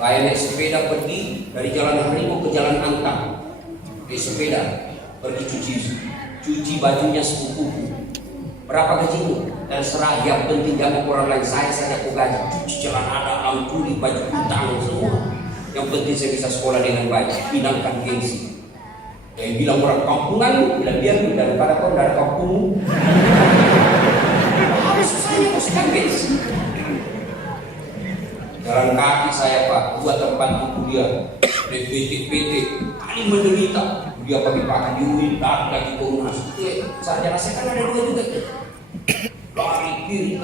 Saya naik sepeda pergi dari Jalan Harimau ke Jalan Angkang. Naik sepeda, pergi cuci bajunya sepupuku. Berapa gajimu? Terserah, yang penting jangan orang lain, saya saja aku gaji. Cuci celana ada, ampuli, baju utang semua. Yang penting saya bisa sekolah dengan baik, hilangkan gengsi. Yang bilang orang kampungan, bilang biar daripada kau dari kampung. Apa susahnya masukkan gengsi? Jalan kaki saya Pak, 2 tempat kuliah, PT, paling menderita. Dia pagi-pagi diuin, datang lagi ke Unhas. Sarjana saya kan ada 2 juga. Lari kiri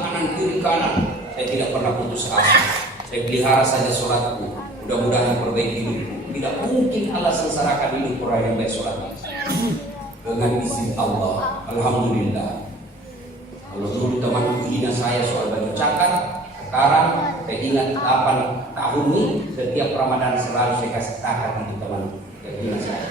kanan. Saya tidak pernah putus asa. Saya pelihara saja sholatku. Mudah-mudahan perbaiki hidupku. Tidak mungkin Allah sengsarakan hidup orang yang baik sholatnya. Dengan izin Allah, alhamdulillah. Kalau dulu teman hina saya soal baju cakar, sekarang saya ingat 8 tahun ini setiap Ramadan selalu saya kasih cakar itu teman hina saya.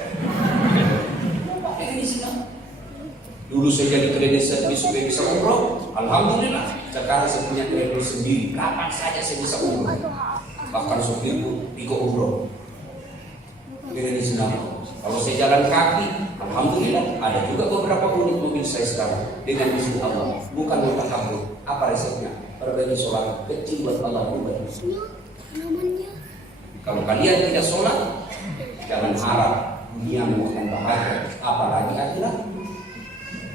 Dulu saya jadi cleaning service supaya bisa umroh, alhamdulillah. Sekarang saya punya travel sendiri, kapan saja saya bisa umroh. Bahkan sopirku ikut umroh. Cleaning senang. Kalau saya jalan kaki, alhamdulillah ada juga beberapa unit mobil saya sekarang dengan izin Allah. Bukan untuk kabur. Apa resepnya? Perbaiki sholat kecil buat Allah pribadi. Kalau kalian tidak sholat, jangan harap dunia akan bahagia, apalagi akhirat.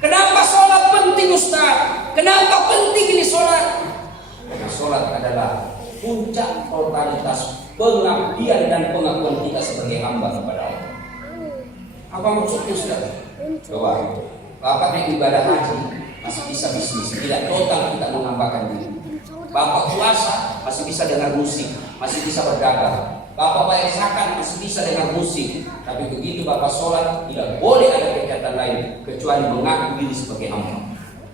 Kenapa sholat penting Ustaz? Kenapa penting ini sholat? Karena sholat adalah puncak totalitas pengabdian dan pengakuan kita sebagai hamba kepada Allah. Apa maksudnya Ustaz? Coba, Bapak naik ibadah haji masih bisa bisnis, tidak total kita menghambakan diri. Bapak puasa masih bisa dengar musik, masih bisa berdagang. Bapak bayar zakat masih bisa dengan musik, tapi begitu Bapak sholat tidak boleh ada kegiatan lain kecuali mengaku diri sebagai hamba.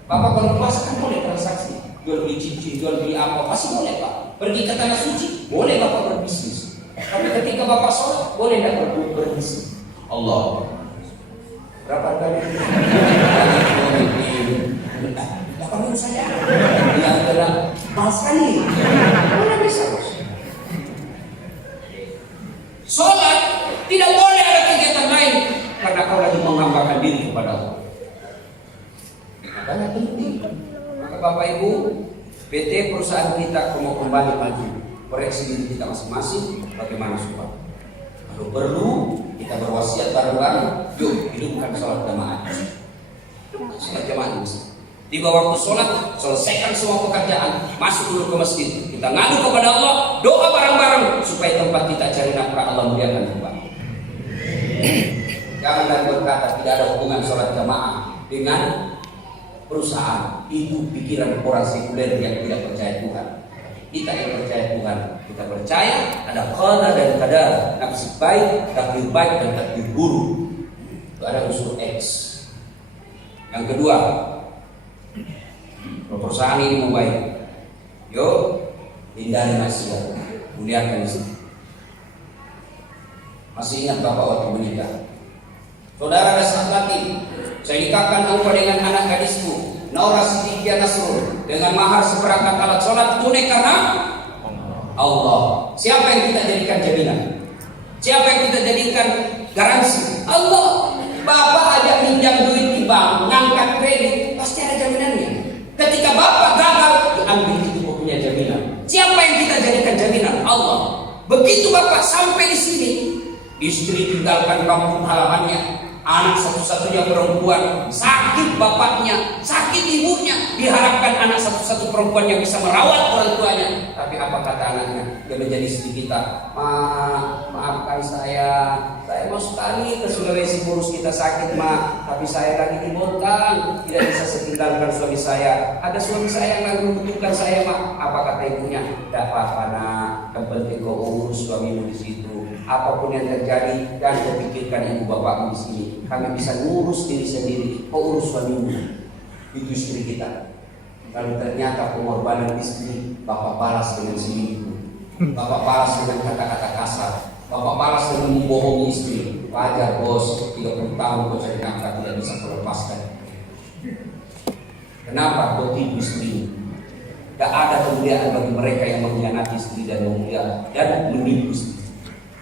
Bapak kalau puasa kan boleh transaksi, jual beli cincin, jual beli apa, masih boleh Pak. Pergi ke tanah suci, boleh Bapak berbisnis. Tapi ketika Bapak sholat, boleh tidak berbisnis? Allah. Berapa kali? Kamu saja yang adalah mahal sekali. Mana bisa bos? Sholat tidak boleh ada kegiatan lain karena kau lagi menghambakan diri kepada Allah. Makanya penting. Maka Bapak Ibu, PT perusahaan kita mau kembali maju, koreksi diri kita masing-masing bagaimana supaya kalau perlu kita berwasiat bareng-bareng, yuk hidupkan sholat jamaah. Sholat jamaah ini. Tiba waktu sholat, selesaikan semua pekerjaan, masuk dulu ke masjid. Kita ngadu kepada Allah, doa bareng-bareng supaya tempat kita cari nafkah Allah muliakan tempat. Jangan lagi berkata tidak ada hubungan sholat jamaah dengan perusahaan. Itu pikiran orang sekuler yang tidak percaya Tuhan. Kita yang percaya Tuhan, kita percaya ada qada dan qadar, nasib baik, takdir baik dan takdir buruk. Itu ada unsur X. Yang kedua, perusahaan ini mau baik, yuk hindari maksiat, muliakan istri. Masih ingat Bapak waktu menikah? Saudara ada saat lagi, saya nikahkan engkau dengan anak gadisku Naura Siddiqia Nasrul dengan mahar seperangkat alat sholat tunai karena Allah. Siapa yang kita jadikan jaminan? Siapa yang kita jadikan garansi? Allah. Bapak aja pinjam duit di bank, ngangkat kredit, pasti ada jaminannya. Ketika Bapak gagal, diambil itu punya jaminan. Siapa yang kita jadikan jaminan? Allah. Begitu Bapak sampai di sini, istri tinggalkan kampung halamannya, anak satu-satunya perempuan, sakit bapaknya, sakit ibunya, diharapkan anak satu-satu perempuan yang bisa merawat orang tuanya. Tapi apa kata anaknya? Dia menjadi istri kita. Maafkan saya mau sekali ke Sulawesi ngurus kita sakit tapi saya lagi di Bontang, tidak bisa setinggalkan suami saya. Ada suami saya yang lagi membutuhkan saya Apa kata ibunya? Tidak apa-apa nak, yang penting kau urus suamimu di situ. Apapun yang terjadi, jangan kau pikirkan ibu bapakmu di sini. Kami bisa ngurus diri sendiri. Kau urus suamimu. Itu istri kita. Kalau ternyata pengorbanan istri, Bapak balas dengan selingkuh, Bapak balas dengan kata-kata kasar, Bapak balas dengan membohongi istri. Wajar bos, 30 tahun kau cari nafkah tidak bisa kau lepaskan. Kenapa kau tipu istri? Tidak ada kemuliaan bagi mereka yang mengkhianati istri dan memuliakan dan menipu istri.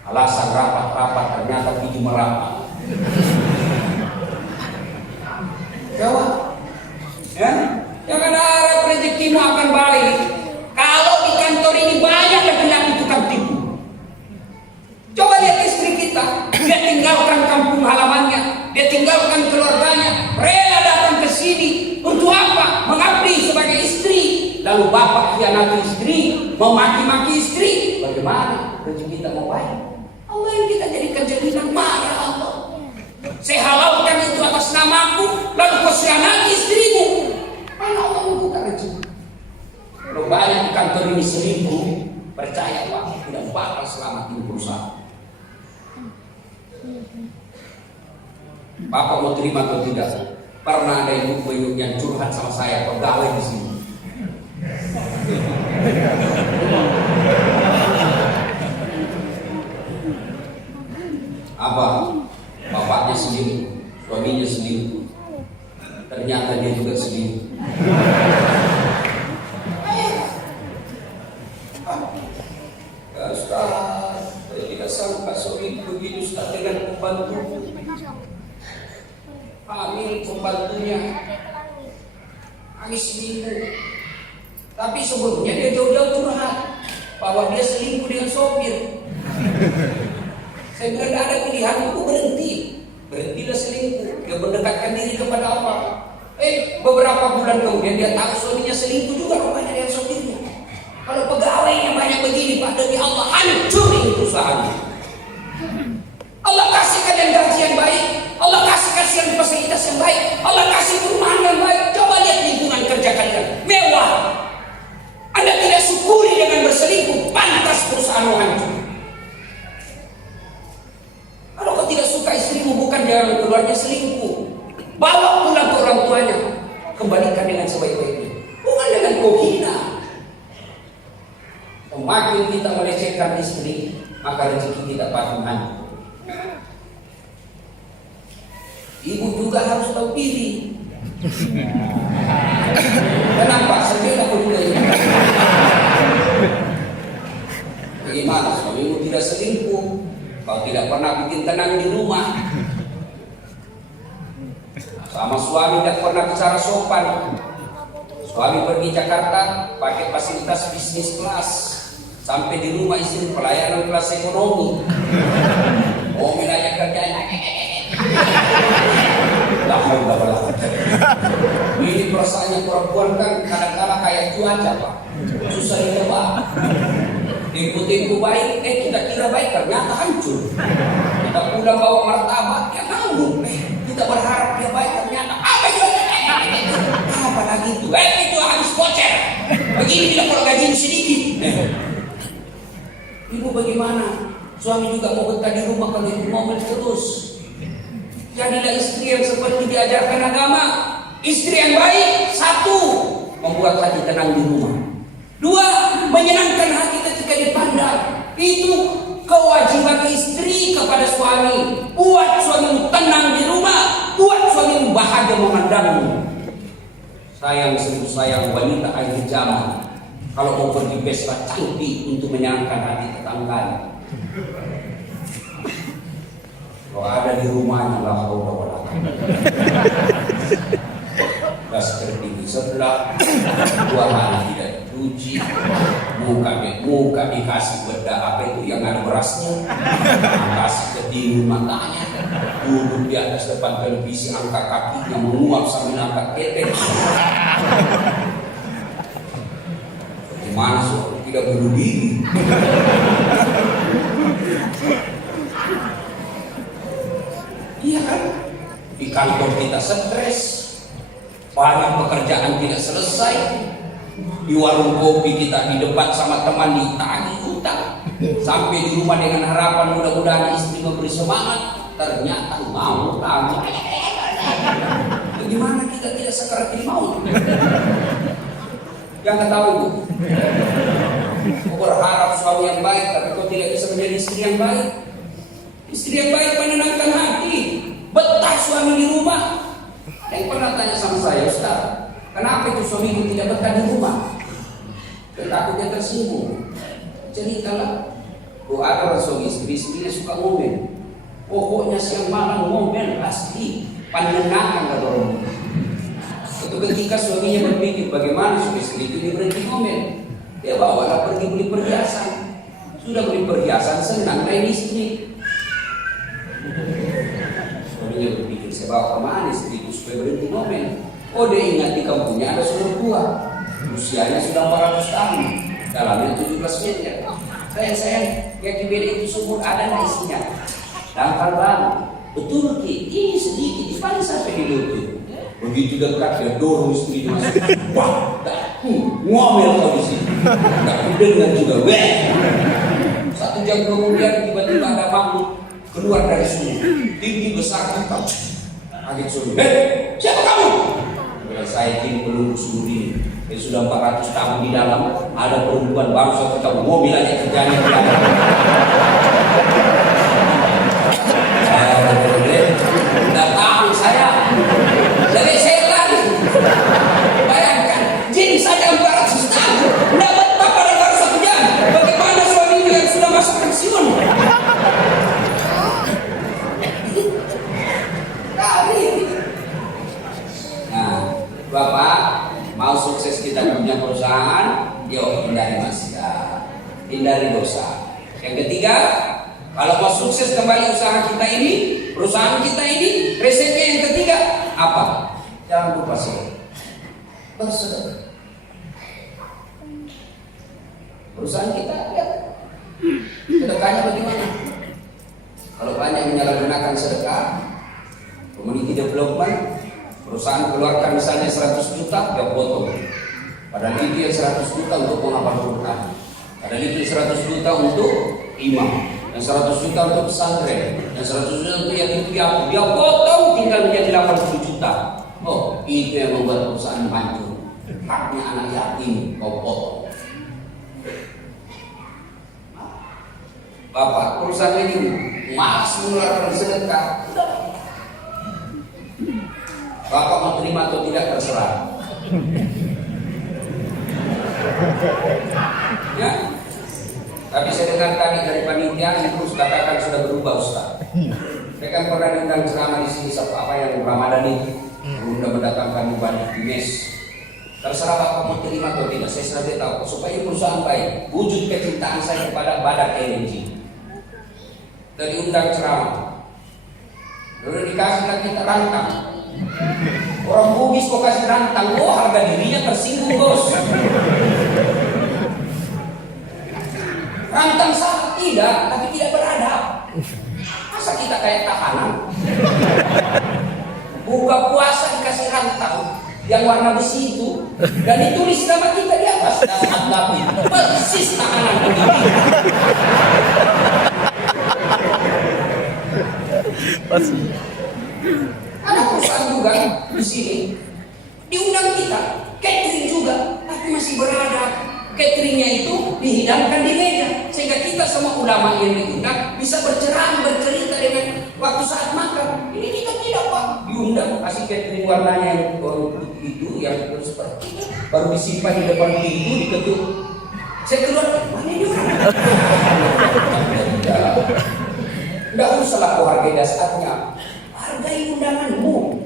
Alasan rapat-rapat ternyata gigi merapat. Jawab. Ya? Jangan harap rezekimu akan balik. Kalau di kantor ini banyak laki-laki tukang tipu. Coba lihat istri kita. Dia tinggalkan kampung halamannya, dia tinggalkan keluarganya, rela datang ke sini untuk apa? Mengabdi sebagai istri. Lalu bapak khianati istri, memaki-maki istri. Bagaimana rezeki kita mau baik? Allah yang kita jadikan jaminan, ya Allah. Saya halalkan itu atas namaku, lalu kau khianati istrimu. Mana Allah membuka rezeki? Kalau banyak di kantor ini selingkuh, percaya Pak, tidak bakal selamat di perusahaan. Bapak mau terima atau tidak? Pernah ada ibu yang curhat sama saya, pegawai di sini. Apa? Bapaknya selingkuh, suaminya selingkuh. Ternyata dia juga selingkuh. Ya Ustaz, saya tidak sangka selingkuh begitu Ustaz dengan pembantu. Hamil pembantunya, nangis selingkuh. Tapi sebelumnya dia jauh-jauh curhat bahwa dia selingkuh dengan sopir. Saya bilang tidak ada pilihan, itu berhentilah selingkuh. Dia mendekatkan diri kepada Allah. Beberapa bulan kemudian dia tahu suaminya selingkuh juga rupanya dengan sopirnya. Kalau pegawai yang banyak begini Pak, demi Allah hancur ini perusahaan. Allah kasih kalian gaji yang baik, Allah kasih kalian fasilitas yang baik, Allah kasih perumahan yang baik. Coba lihat lingkungan kerja kalian mewah. Anda tidak syukuri dengan berselingkuh, pantas perusahaan hancur. menyenangkan istri, maka rezeki kita patungan. Ibu juga harus tahu diri. Kenapa? Sendiri aku juga ini. Bagaimana suamimu tidak selingkuh? Kau tidak pernah bikin tenang di rumah. Sama suami tidak pernah bicara sopan. Suami pergi Jakarta pakai fasilitas bisnis kelas, sampai di rumah istri pelayanan kelas ekonomi. Oh, minanya kerjanya. Ini perasaannya perempuan kan kadang-kadang kayak cuaca, Pak. Susah ditebak. Tempo-tempo baik, kita kira baik, ternyata hancur. Kita pulang bawa martabak, ya nanggung. Kita berharap dia baik, ternyata apa juga? Apa lagi itu? Itu habis bocor. Begini tidak kalau gaji sedikit. Ibu bagaimana? Suami juga mau betah di rumah kalau ibu mau terus. Jadilah istri yang seperti diajarkan agama. Istri yang baik, satu, membuat hati tenang di rumah. Dua, menyenangkan hati ketika dipandang. Itu kewajiban istri kepada suami. Buat suamimu tenang di rumah, buat suamimu bahagia memandangmu. Sayang sungguh sayang wanita akhir zaman kalau mau pergi pesta cantik untuk menyenangkan hati tetangganya. Kalau ada di rumahnya lah haula wala quwwata. Daster di sebelah, dua hari tidak dicuci, muka dikasih beda apa itu yang ada berasnya, kasih kedingin matanya, duduk di atas depan televisi angkat kakinya menguap sambil angkat ketek. Bagaimana soal tidak bunuh diri? Iya kan? Di kantor kita stres, banyak pekerjaan tidak selesai. Di warung kopi kita di debat sama teman ditagih utang. Sampai di rumah dengan harapan mudah-mudahan istri memberi semangat, ternyata mau tamu. Bagaimana kita tidak sakaratul maut? Jangan tahu Bu. Kau berharap suami yang baik, tapi kau tidak bisa menjadi istri yang baik. Istri yang baik menenangkan hati, betah suami di rumah. Yang pernah tanya sama saya, Ustaz, kenapa itu suamiku tidak betah di rumah? Dan takutnya tersinggung. Ceritalah, ada suami istri-istrinya suka ngomel. Pokoknya siang malam ngomel pasti pandangan kata orang. Itu ketika suaminya berpikir bagaimana suami istri itu berhenti ngomel, dia bawalah pergi beli perhiasan. Sudah beli perhiasan senang lain istri. Suaminya berpikir saya bawa kemana istri itu supaya berhenti ngomel. Oh dia ingat di kampungnya ada sumur tua, usianya sudah 400 tahun, dalamnya 17 meter. Sayang, yang di beda itu sumur ada nggak isinya? Dangkal bang, betul Ki, ini sedikit, di paling sampai di lutut. Begitu dekat dia dorong istri masuk. Wah, ngomel kau di sini. Nggak kudengar juga, weh. 1 jam kemudian tiba-tiba ada makhluk keluar dari sumur, tinggi besar hitam. Kaget suami, siapa kamu? Saya kini peluru sumur ini. Dia sudah 400 tahun di dalam, ada perempuan baru satu tahun mobil aja kerjanya di dalam. Tidak tahu saya, jadi saya lari. Bayangkan, jin saja 400 tahun, tidak betah pada baru 1 jam. Bagaimana suaminya yang sudah masuk pensiun? Nah, Bapak mau sukses kita punya perusahaan, yuk hindari maksiat, hindari dosa. Yang ketiga, kalau mau sukses kembali usaha kita ini, perusahaan kita ini, resepnya yang ketiga apa? Jangan lupa bersedekah. Perusahaan kita lihat sedekahnya bagaimana? Kalau banyak menyalahgunakan sedekah, community development, perusahaan keluarkan misalnya 100 juta, dia potong. Padahal itu yang 100 juta untuk menghafal Quran. Padahal itu 100 juta untuk imam, yang 100 juta untuk pesantren, yang 100 juta untuk yatim piatu. Dia potong tinggal menjadi 80 juta. Oh, itu yang membuat perusahaan hancur. Haknya anak yatim kau potong. Bapak perusahaan ini malas mengeluarkan sedekah. Bapak mau terima atau tidak terserah. Ya. Tapi saya dengar tadi dari panitia terus katakan sudah berubah Ustaz. Saya kan pernah dengar ceramah di sini apa yang Ramadan ini sudah mendatangkan beban dimes. Terserah Bapak mau terima atau tidak, saya selalu tahu supaya perusahaan baik. Wujud kecintaan saya kepada Badak LNG. Dari undang ceramah, lalu dikasihlah kita rantang. Orang Bugis kok kasih rantang, oh harga dirinya tersinggung bos. Rantang sah tidak, tapi tidak beradab. Masa kita kayak tahanan? Buka puasa dikasih rantang yang warna besi itu, dan ditulis nama kita di atas. Dasar lapi, persis tahanan begini. Ada perusahaan juga di sini diundang kita, catering juga, tapi masih beradab. Cateringnya itu dihidangkan di meja, sehingga kita sama ulama yang diundang bisa bercerita dengan waktu saat makan. Ini kita tidak Pak, diundang kasih catering warnanya yang putih itu, yang seperti itu, baru disimpan di depan pintu, diketuk. Saya keluar, mana ini orang? Tidak usah kau hargai dasarnya, hargai undanganmu.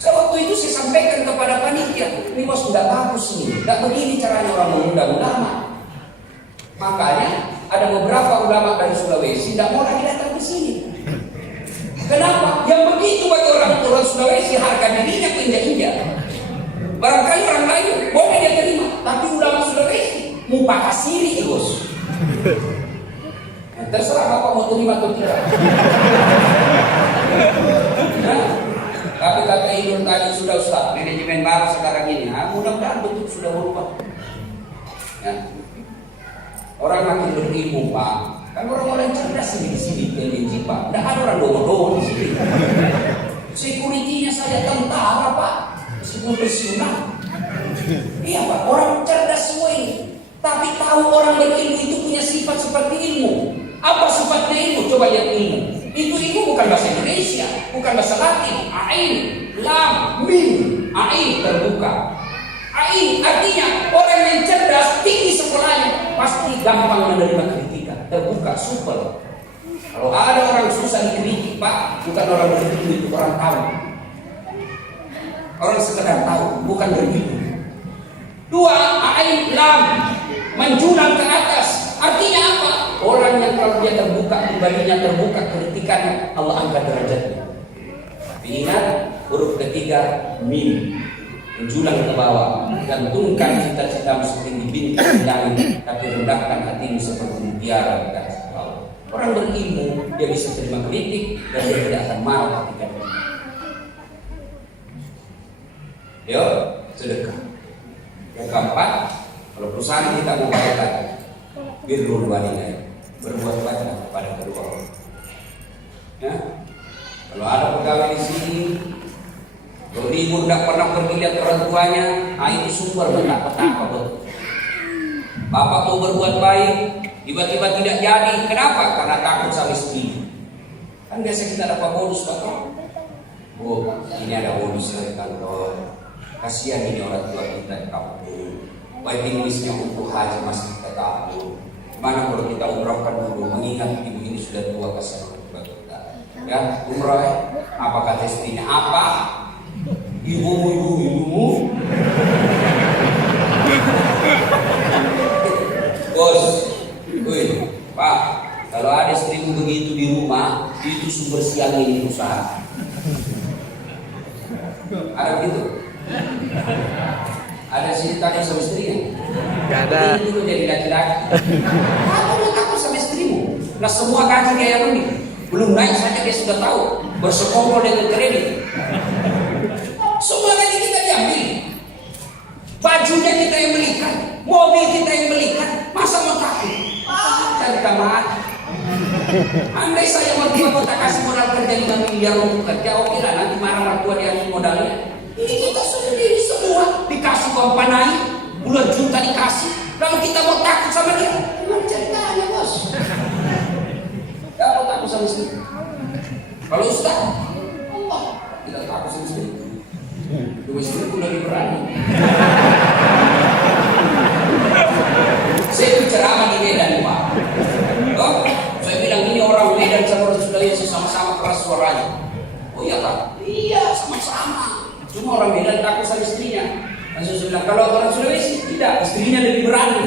Waktu itu saya sampaikan kepada panitia, ini bos sudah bagus nih, tidak begini caranya orang mengundang ulama. Makanya ada beberapa ulama dari Sulawesi tidak mau lagi datang ke sini. Kenapa? Yang begitu bagi orang Sulawesi harga dirinya injak-injak. Barangkali orang lain boleh dia terima, tapi ulama Sulawesi muka kasiri bos. Terserah Bapak mau terima atau tidak. Nah, tapi kata Idul tadi sudah Ustaz, manajemen baru sekarang ini, mudah-mudahan betul sudah berubah. Ya. Orang makin berilmu Pak, kan orang-orang cerdas ini di sini PNJ Pak, tidak ada orang dodo di sini. Security-nya saja tentara Pak, meskipun bersunat. Iya Pak, orang cerdas semua ini, tapi tahu orang berilmu itu punya sifat seperti ilmu. Apa sifatnya ilmu? Coba lihat ilmu. Itu ilmu bukan bahasa Indonesia, bukan bahasa Latin. Ain, lam, mim. Ain terbuka. Ain artinya orang yang cerdas, tinggi sekolahnya, pasti gampang menerima kritikan. Terbuka, supel. Kalau ada orang susah dikritik Pak, bukan orang berilmu, itu orang tahu. Orang sekedar tahu, bukan berilmu. Dua, ain, lam, menjulang ke atas. Artinya apa? Orang yang kalau dia terbuka, kembalinya terbuka, kritikannya, Allah angkat derajatnya. Tapi ingat, huruf ketiga, mim, menjulang ke bawah. Gantungkan cita-citamu seperti bintang di langit, tapi rendahkan hatimu seperti mutiara di atas bawah. Orang berilmu, dia bisa terima kritik dan dia tidak akan marah ketika itu. Yuk, sedekah. Yang keempat, kalau perusahaan kita mau bayarkan, birrul walidain, berbuat baik kepada kedua orang. Ya, kalau ada pegawai di sini, kalau ibu tidak pernah pergi lihat orang tuanya, itu sumber petaka betul. Bapak mau berbuat baik, tiba-tiba tidak jadi, kenapa? Karena takut sama istri. Kan biasa kita dapat bonus Bapak. Oh, ini ada bonus dari kantor. Kasihan ini orang tua kita di kampung. Waiting listnya untuk haji masih kita tahu. Mana kalau kita umrahkan dulu, mengingat ibu ini sudah tua, kasihan orang tua kita. Ya, umrah apa kata istrinya? Apa? Ibumu. Bos, Pak, kalau ada istrimu begitu di rumah, itu sumber siang ini perusahaan. Ada begitu? Ada sini tanya sama istrinya? Gak ada. Ini dulu jadi laki-laki. Aku sama istrimu. Nah semua gaji dia yang ini belum naik saja dia sudah tahu bersekongkol dengan kredit. Semua gaji kita diambil. Bajunya kita yang belikan, mobil kita yang belikan. Masa mau takut? Cari tambahan. Andai saya mertua kita kasih modal kerja 5 miliar untuk kerja, oke lah nanti marah mertua dia modalnya. Ini kita sendiri semua dikasih uang panai, bulan juta dikasih, lalu kita mau takut sama dia? Gimana ceritanya bos? sama istri. Kalau Ustaz, Allah tidak takut sama istri. Dua istri pun lebih berani. Saya bicara di Medan, Pak. Oh, saya bilang ini orang Medan sama orang Sulawesi sama-sama keras suaranya. Oh iya Pak? Iya, sama-sama. Cuma orang Medan takut sama istrinya. Langsung saya bilang, kalau orang Sulawesi tidak, istrinya lebih berani.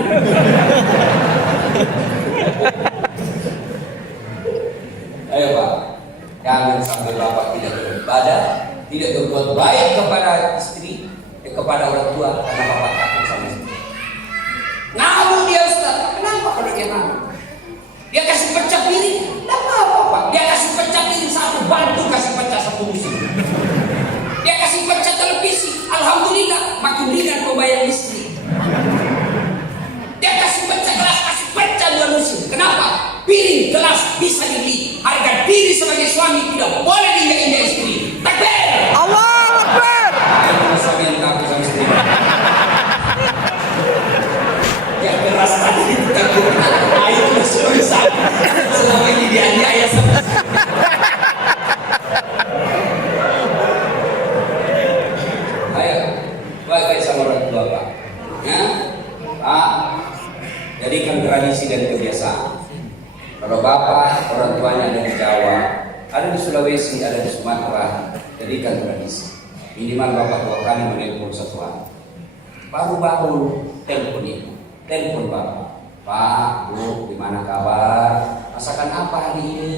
Ayo Pak, jangan sampai Bapak tidak beribadah, tidak berbuat baik kepada istri, kepada orang tua, karena Bapak takut sama istri. Ngamuk dia Ustaz, kenapa kalau dia ngamuk? Dia kasih pecah piring, tidak apa-apa Pak. Dia kasih pecah piring satu, bantu kasih pecah satu musim. Dia kasih pecah televisi, alhamdulillah makin ringan membayar listrik. Dia kasih pecah gelas, kasih pecah 2 musim. Kenapa? Piring, gelas bisa dibeli. Harga diri sebagai suami tidak boleh diinjak-injak istri. Takbir! Allahu Akbar. Ayo suami yang takut sama istri. Yang keras tadi itu takut. Ayo suami saya. Selama ini dianiaya sama istri. Ayo, baik sama orang tua Pak. Ya, Pak. Jadikan tradisi dan kebiasaan. Kalau bapak, orang tuanya ada di Jawa, ada di Sulawesi, ada di Sumatera, jadikan tradisi. Minimal bapak 2 kali menelpon satu hari. Baru bangun, telepon bapak. Pak, Bu, gimana kabar? Masakan apa hari ini?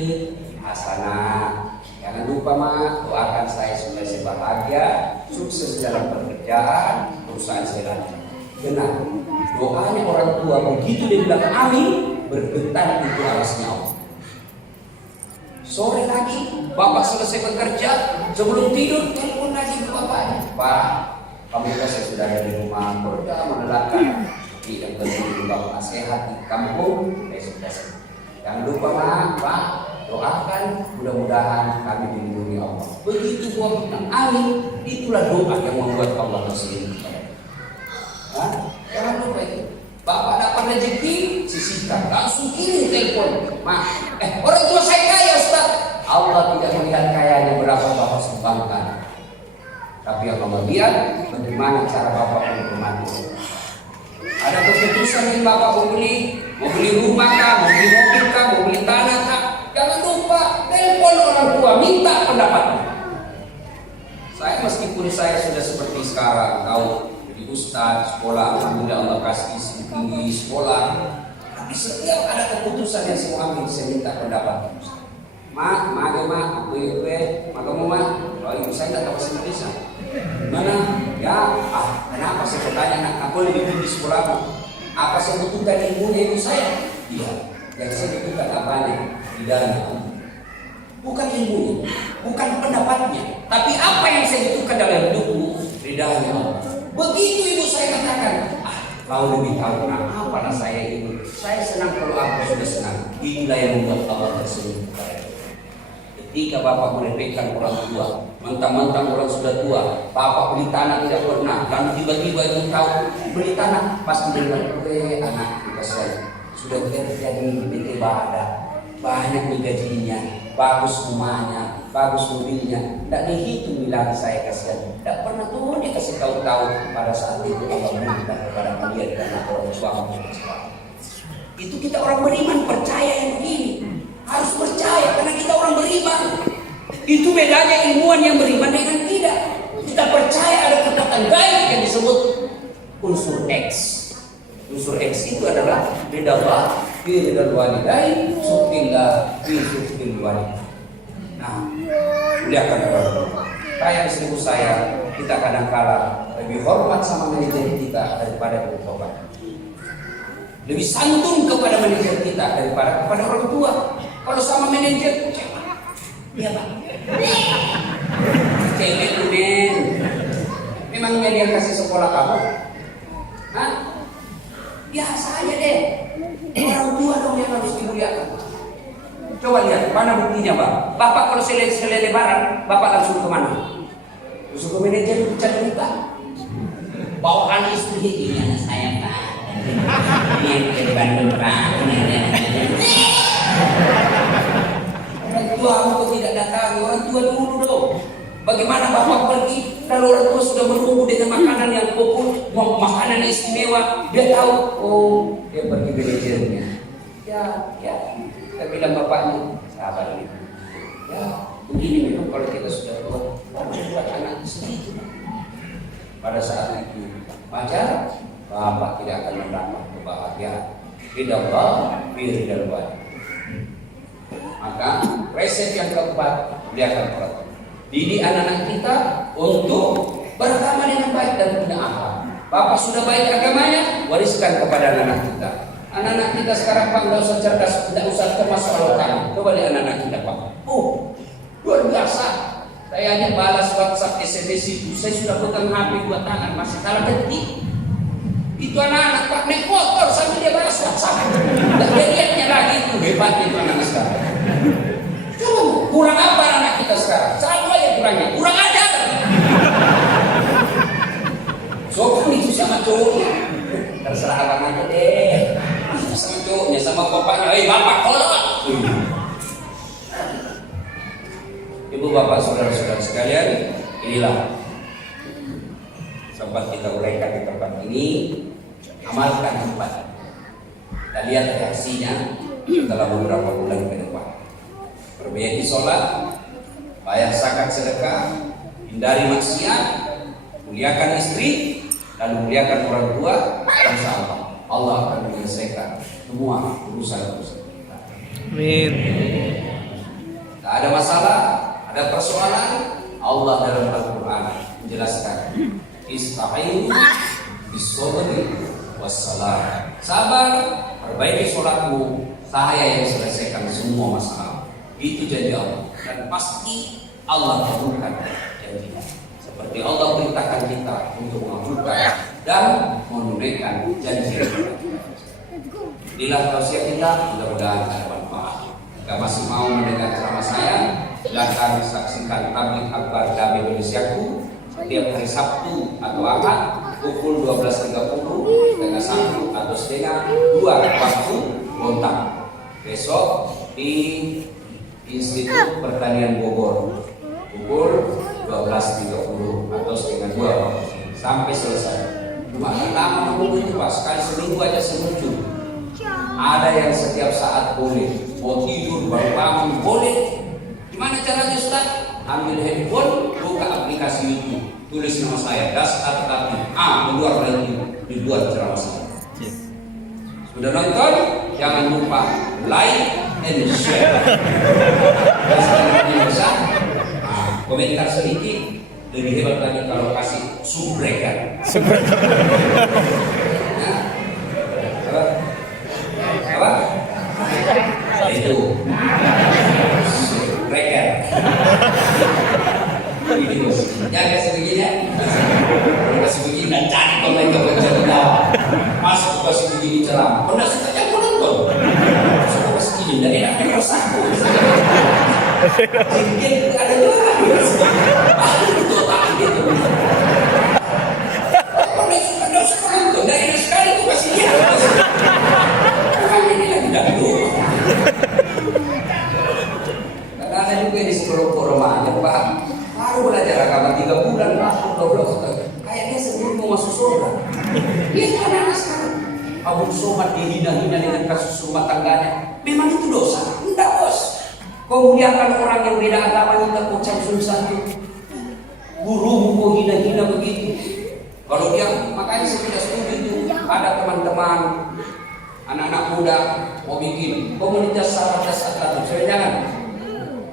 Hasanah. Jangan lupa Mak, doakan saya supaya saya bahagia, sukses dalam pekerjaan, perusahaan saya lancar. Benar, doanya orang tua begitu dia bilang amin, bergetar itu alasnya Allah. Sore lagi, bapak selesai bekerja, sebelum tidur telepon lagi ke bapaknya. Pak, kamu saya sudah ada di rumah, kerja melelahkan. Tidak tentu bapak sehat di kampung, sudah sehat. Jangan lupa Pak, doakan mudah-mudahan kami dilindungi Allah. Begitu gua bilang amin, itulah doa yang membuat Allah tersenyum. Jangan lupa itu. Bapak dapat rezeki, sisihkan. Langsung kirim telepon. Orang tua saya kaya Ustaz. Allah tidak melihat kayanya berapa bapak sumbangkan. Tapi yang Allah lihat bagaimana cara bapak bermanfaat. Ada keputusan yang bapak mau beli rumah kah, mau beli mobil kah, mau beli tanah kah. Jangan lupa telepon orang tua, minta pendapatnya. Saya meskipun saya sudah seperti sekarang, tahu Ustaz, sekolah, alhamdulillah Allah kasih tinggi sekolah. Tapi setiap ada keputusan yang saya ambil, saya minta pendapat. Mak, kamu kalau ibu saya tidak tahu bahasa Indonesia. Gimana? Ya, kenapa saya bertanya, nak, aku lebih tinggi sekolahmu? Apa saya butuhkan ilmunya ibu saya? Iya, yang saya butuhkan apanya? Ridhanya. Bukan ilmunya, bukan pendapatnya, tapi apa yang saya butuhkan dalam hidupmu? Ridhanya Allah. Begitu ibu saya katakan, kau lebih tahu apa saya ini. Saya senang kalau aku sudah senang. Inilah yang membuat Allah tersenyum. Ketika bapak meremehkan orang tua, mentang-mentang orang sudah tua, bapak beli tanah tidak pernah, dan tiba-tiba itu tahu beli tanah, pasti bilang, anak kita sudah kerja di PT Bada, banyak nih gajinya, bagus rumahnya, bagus mobilnya, tidak dihitung bilang saya kasihan, tidak pernah tuh dia kasih tahu-tahu pada saat itu Allah minta kepada kalian karena orang suami. Itu kita orang beriman percaya yang begini, harus percaya karena kita orang beriman. Itu bedanya ilmuwan yang beriman dengan tidak. Kita percaya ada kekuatan gaib yang disebut unsur X. Unsur X itu adalah ridha Allah, ridha walidain, sukillah, sukil walidain. Nah, muliakan orang tua. Kayak seribu saya, kita kadang-kala lebih hormat sama manajer kita daripada ibu bapak. Lebih santun kepada manajer kita daripada kepada orang tua. Kalau sama manajer, iya Pak. Cewek men. Memangnya dia kasih sekolah kamu? Hah? Biasa aja deh. Orang tua dong yang harus dimuliakan. Coba lihat, mana buktinya Pak? Bapak kalau selesai lebaran, Bapak langsung kemana? Langsung ke manajer cari muka. Bawaan istri ini anak saya Pak. Ini yang dari Bandung Pak. tua dulu dong. Bagaimana bapak pergi kalau orang tua sudah menunggu dengan makanan yang pokok, makanan yang istimewa, dia tahu, oh dia pergi belajarnya. Ya, kita bilang bapaknya, sabar ini. Ya, begini memang kalau kita sudah tua, buat anak sedikit. Pada saat itu, wajar bapak tidak akan mendapat kebahagiaan. Tidak ridal wali. Maka resep yang keempat, dia akan perhatikan. Didik anak-anak kita untuk beragama dengan baik dan punya akhlak. Bapak sudah baik agamanya, wariskan kepada anak-anak kita. Anak-anak kita sekarang Pak nggak usah cerdas, tidak usah cemas soal kamu. Coba lihat anak-anak kita Pak. Oh, luar biasa. Saya hanya balas WhatsApp, SMS itu. Saya sudah pegang HP 2 tangan, masih salah ketik. Itu anak-anak Pak naik motor sambil dia balas WhatsApp. Dan dia lihatnya lagi itu hebatnya itu anak-anak sekarang. Coba kurang apa anak kita sekarang? Satu aja kurangnya, kurang ajar. Sopan itu sama cowoknya, terserah abang aja deh. Sama cowoknya, sama bapaknya, bapak kolot. Ibu bapak saudara-saudara sekalian, inilah sempat kita uraikan di tempat ini. Amalkan tempat. Kita lihat reaksinya setelah beberapa bulan ke depan. Perbaiki sholat, bayar zakat sedekah, hindari maksiat, muliakan istri, lalu muliakan orang tua, insya Allah akan menyelesaikan semua urusan-urusan kita. Amin. Tak ada masalah, ada persoalan, Allah dalam Al-Quran menjelaskan ista'inu bis-sabri was-salah. Sabar, perbaiki sholatmu, saya yang selesaikan semua masalah. Itu janji Allah, dan pasti Allah kabulkan janjinya. Seperti Allah perintahkan kita untuk mengabulkan dan menunaikan janji. Inilah tausiah kita, mudah-mudahan ada manfaat. Jika masih mau mendengar ceramah saya, silakan saksikan tabligh akbar Dabi Indonesiaku setiap hari Sabtu atau Ahad pukul 12.30, setengah 1 atau setengah 2 waktu kontak. Besok di Institut Pertanian Bogor pukul 12.30 atau setengah 2 sampai selesai. Maka lama menunggu itu Pak, sekali seminggu aja semuncul. Ada yang setiap saat boleh, mau tidur baru bangun boleh. Gimana caranya Ustaz? Ambil handphone, buka aplikasi YouTube, tulis nama saya Das At-Tati, keluar lagi di luar ceramah saya. Sudah nonton? Jangan lupa like and share. Komentar sedikit lebih hebat lagi kalau kasih subrekan. Apa? Itu subrekan. Ini bos. Jangan kasih begini ya. Kasih begini dan cari komentar cari tahu. Masuk kasih begini ceramah. Pernah suka yang menonton. Suka kasih begini dan enak rasaku. Mungkin ada juga. Itu tak gitu. Pernah suka enggak usah menonton. Dan enak sekali tuh kasih dia. Kami ini lagi dahulu. Karena ada juga di sekolah remaja Pak. Baru belajar agama 3 bulan masuk 12 kayaknya sebelum mau masuk surga. Dia anak-anak sekarang Abu Somad dihina-hina dengan kasus rumah tangganya. Memang itu dosa? Enggak bos. Kau muliakan orang yang beda agama kita kau campur satu. Gurumu kau hina-hina begitu. Kalau dia, makanya saya tidak setuju itu. Ada teman-teman anak-anak muda mau bikin komunitas sahabat At-Tati. Jangan.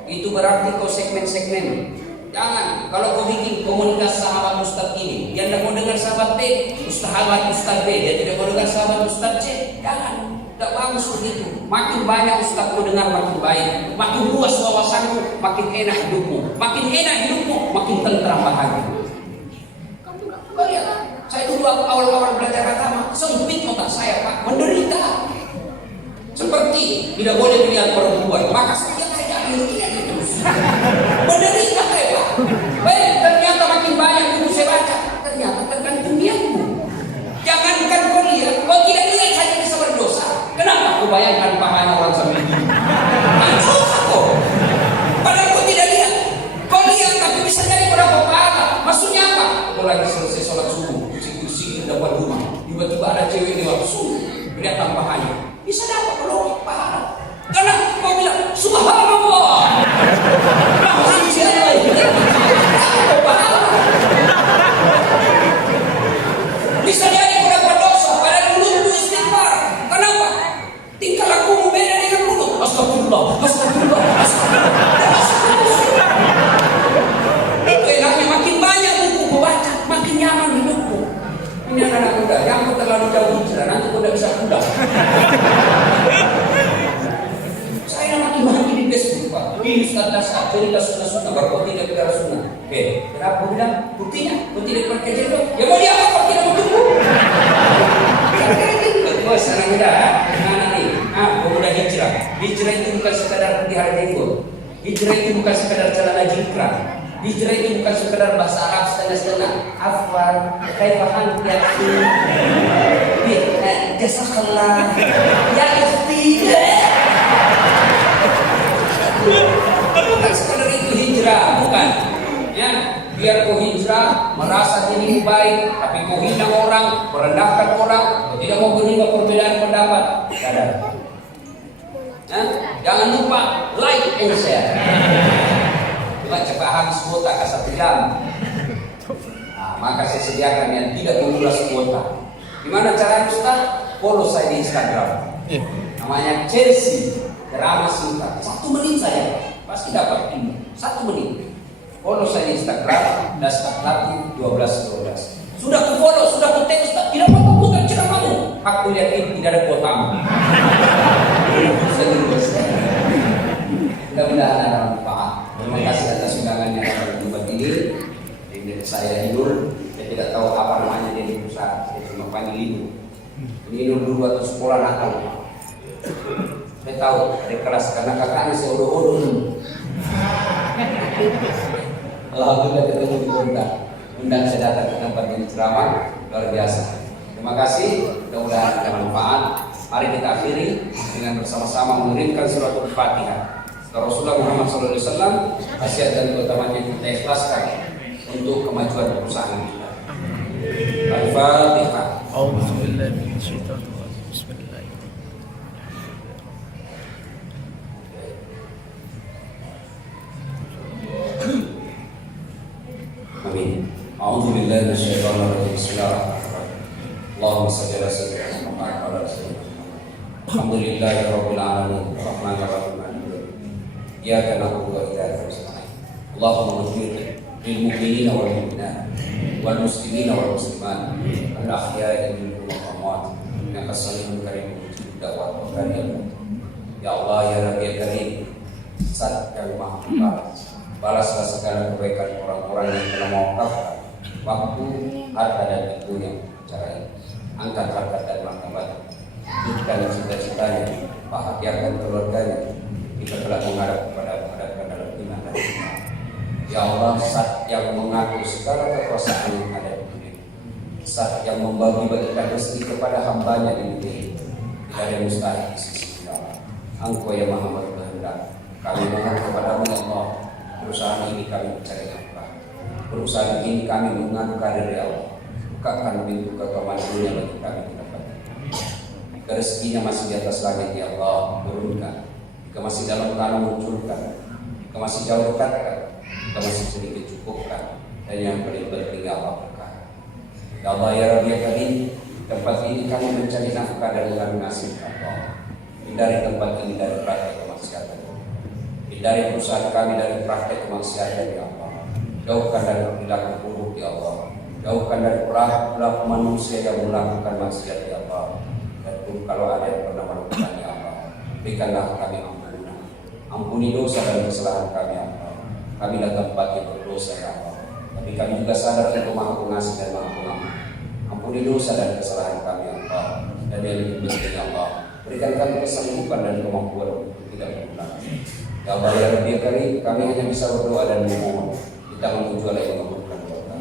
Itu berarti kau segmen-segmen. Jangan, kalau kau bikin komunitas sahabat Ustadz ini, dia tidak mau dengar sahabat B, sahabat Ustadz B, dia tidak mau dengar sahabat Ustadz C. Jangan, tidak bagus begitu. Makin banyak Ustadz mau dengar makin baik, makin luas wawasanmu, makin enak hidupmu, makin enak hidupmu, makin tentram bahagia. Kau lihat, saya dulu awal-awal belajar agama, sempit otak saya Pak, menderita. Seperti tidak boleh melihat perempuan, maka saya tidak melihat terus. Menderita Pak. Baik, ternyata makin banyak buku saya baca, ternyata tergantung niatmu. Jangankan kau lihat, kau tidak lihat saja bisa berdosa. Kenapa kau bayangkan pahala orang sambil ini? Dosa kau. Padahal kau tidak lihat. ini Ustaz dasar cerita sunnah baru kau tidak bicara sunnah. Oke, kenapa kau bilang buktinya? Kau tidak pernah kajian itu? Ya mau dia apa? Kau tidak mau tunggu. Bos, anak muda, anak ini, pemuda hijrah. Hijrah itu bukan sekadar pelihara jenggot. Hijrah itu bukan sekadar celana jingkrang. Hijrah itu bukan sekadar bahasa Arab setengah-setengah. Afwan, kaifahan ya akhi. Jazakallah. Ya ikhti. Bukan sekadar itu hijrah, bukan. Ya, biar kau hijrah merasa dirimu baik, tapi kau hina orang, merendahkan orang, kau tidak mau menerima perbedaan pendapat. Sadar. Ya? Jangan lupa like and share. Cuma cepat habis kuota kasar bilang. Maka saya sediakan yang tidak menguras kuota. Gimana caranya Ustaz? Follow saya di Instagram. Namanya Chelsea Drama Singkat. 1 menit saya pasti dapat ilmu. 1 menit. Follow saya di Instagram @latif 1212. Sudah ku follow, sudah ku tag Ustaz. Tidak apa-apa bukan ceramahmu. Aku lihat ini tidak ada kuotamu. Mudah-mudahan ada manfaat. Terima kasih atas undangannya pada tempat ini. Saya Inul, saya tidak tahu apa namanya dia di pusat. Saya cuma panggil Inul. Ini Inul dulu waktu sekolah nakal. Saya tahu dari kelas karena kakaknya saya odoh-odoh. Alhamdulillah ketemu di undang saya datang ke tempat ini ceramah luar biasa. Terima kasih, mudah-mudahan ada manfaat. Mari kita akhiri dengan bersama-sama mengirimkan surat Al-Fatihah. Rasulullah Muhammad SAW, khasiat dan keutamanya kita ikhlaskan untuk kemajuan perusahaan kita. Al-Fatihah. A'udzubillahi minasyaitonir rajim. Bismillah. Amin. A'udzubillahi minasyaitonir rajim. Bismillahirrahmanirrahim. Allahumma shalli ala sayyidina Muhammad wa ala sayyidina Muhammad. Alhamdulillahirabbil alamin. Arrahmanir rahim. Iyyaka na'budu wa iyyaka nasta'in. Allahumma ighfir lil mu'minina wal mu'minat wal muslimina wal muslimat al ahya'i minhum wal amwat innaka sami'un qarib mujibud da'wat wa qarib. Ya Allah ya Rabbi ya Karim, Zat yang Maha Pembalas, balaslah segala kebaikan orang-orang yang telah mewakafkan waktu, harta dan ilmu yang cara ini. Angkat harkat dan martabat, wujudkan cita-citanya, bahagiakan keluarganya. Kita telah menghadap kepada dalam iman dan iman. Ya Allah, Zat yang mengatur segala kekuasaan yang ada di dunia, Zat yang membagi-bagikan rezeki kepada hambanya di dunia, tidak ada yang mustahil di sisi Allah. Engkau yang Maha berkehendak. Kami mohon kepadamu ya Allah, perusahaan ini kami mencari nafkah. Perusahaan ini kami mengadu karir ya Allah. Bukakan pintu keutamaan dunia bagi kami mendapatkan. Rezekinya masih di atas langit ya Allah, turunkan. Jika masih dalam tanah munculkan, jika masih jauh dekatkan, jika masih sedikit cukupkan, dan yang paling penting ya Allah berkah. Ya Allah ya Rabbi ya Karim, tempat ini kami mencari nafkah dari kami nasib Allah. Hindari tempat ini dari praktek kemaksiatan. Hindari perusahaan kami dari praktek kemaksiatan ya Allah. Jauhkan dari perilaku buruk ya Allah. Jauhkan dari perilaku manusia yang melakukan maksiat ya Allah. Dan pun kalau ada yang pernah melakukan ya Allah, berikanlah kami ampunan. Ampuni dosa dan kesalahan kami ya Allah. Kami adalah tempat yang berdosa ya Allah. Tapi kami juga sadar Engkau Maha Pengasih dan Maha Pengampun. Ampuni dosa dan kesalahan kami ya Allah. Dan yang lebih penting ya Allah, berikan kami kesanggupan dan kemampuan untuk tidak berulang. Ya Allah ya Rabbi ya Karim, kami hanya bisa berdoa dan memohon. Kita menuju Allah yang memberikan doa.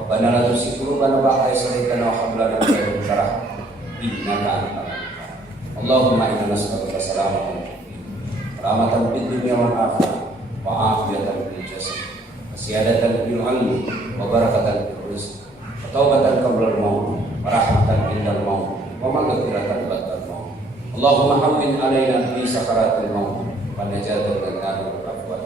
Rabbana la tuzigh qulubana ba'da idh hadaytana wa hab lana min ladunka rahmah innaka antal wahhab. Allahumma inna nas'aluka salamatan rahmatan fid dunya wal akhirah wa afiyatan fil jasad wa siyadatan fil ilmi wa barakatan fil rizq wa taubatan qabla al-maut wa rahmatan indal maut wa maghfiratan ba'da al-maut. Allahumma hawwin alaina fi sakaratil maut wa najatan min nar wal afwat.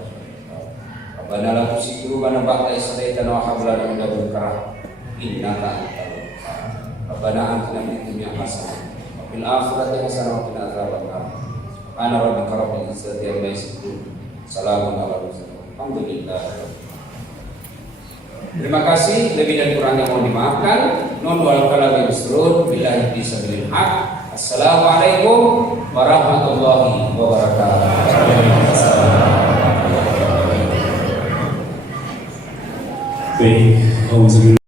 Rabbana la tuzigh qulubana ba'da idh hadaytana wa hab lana min ladunka rahmah innaka antal wahhab. Rabbana atina fid dunya hasanah wa fil akhirati hasanah wa qina adzabannar. Ana rabbika rabbil izzati amma yasifun. Salamun ala mursalin. Alhamdulillah. Terima kasih, lebih dan kurangnya mohon dimaafkan. Non wal kalam bisrun billahi bisabilil haq. Assalamualaikum warahmatullahi wabarakatuh. Baik, auzubillah.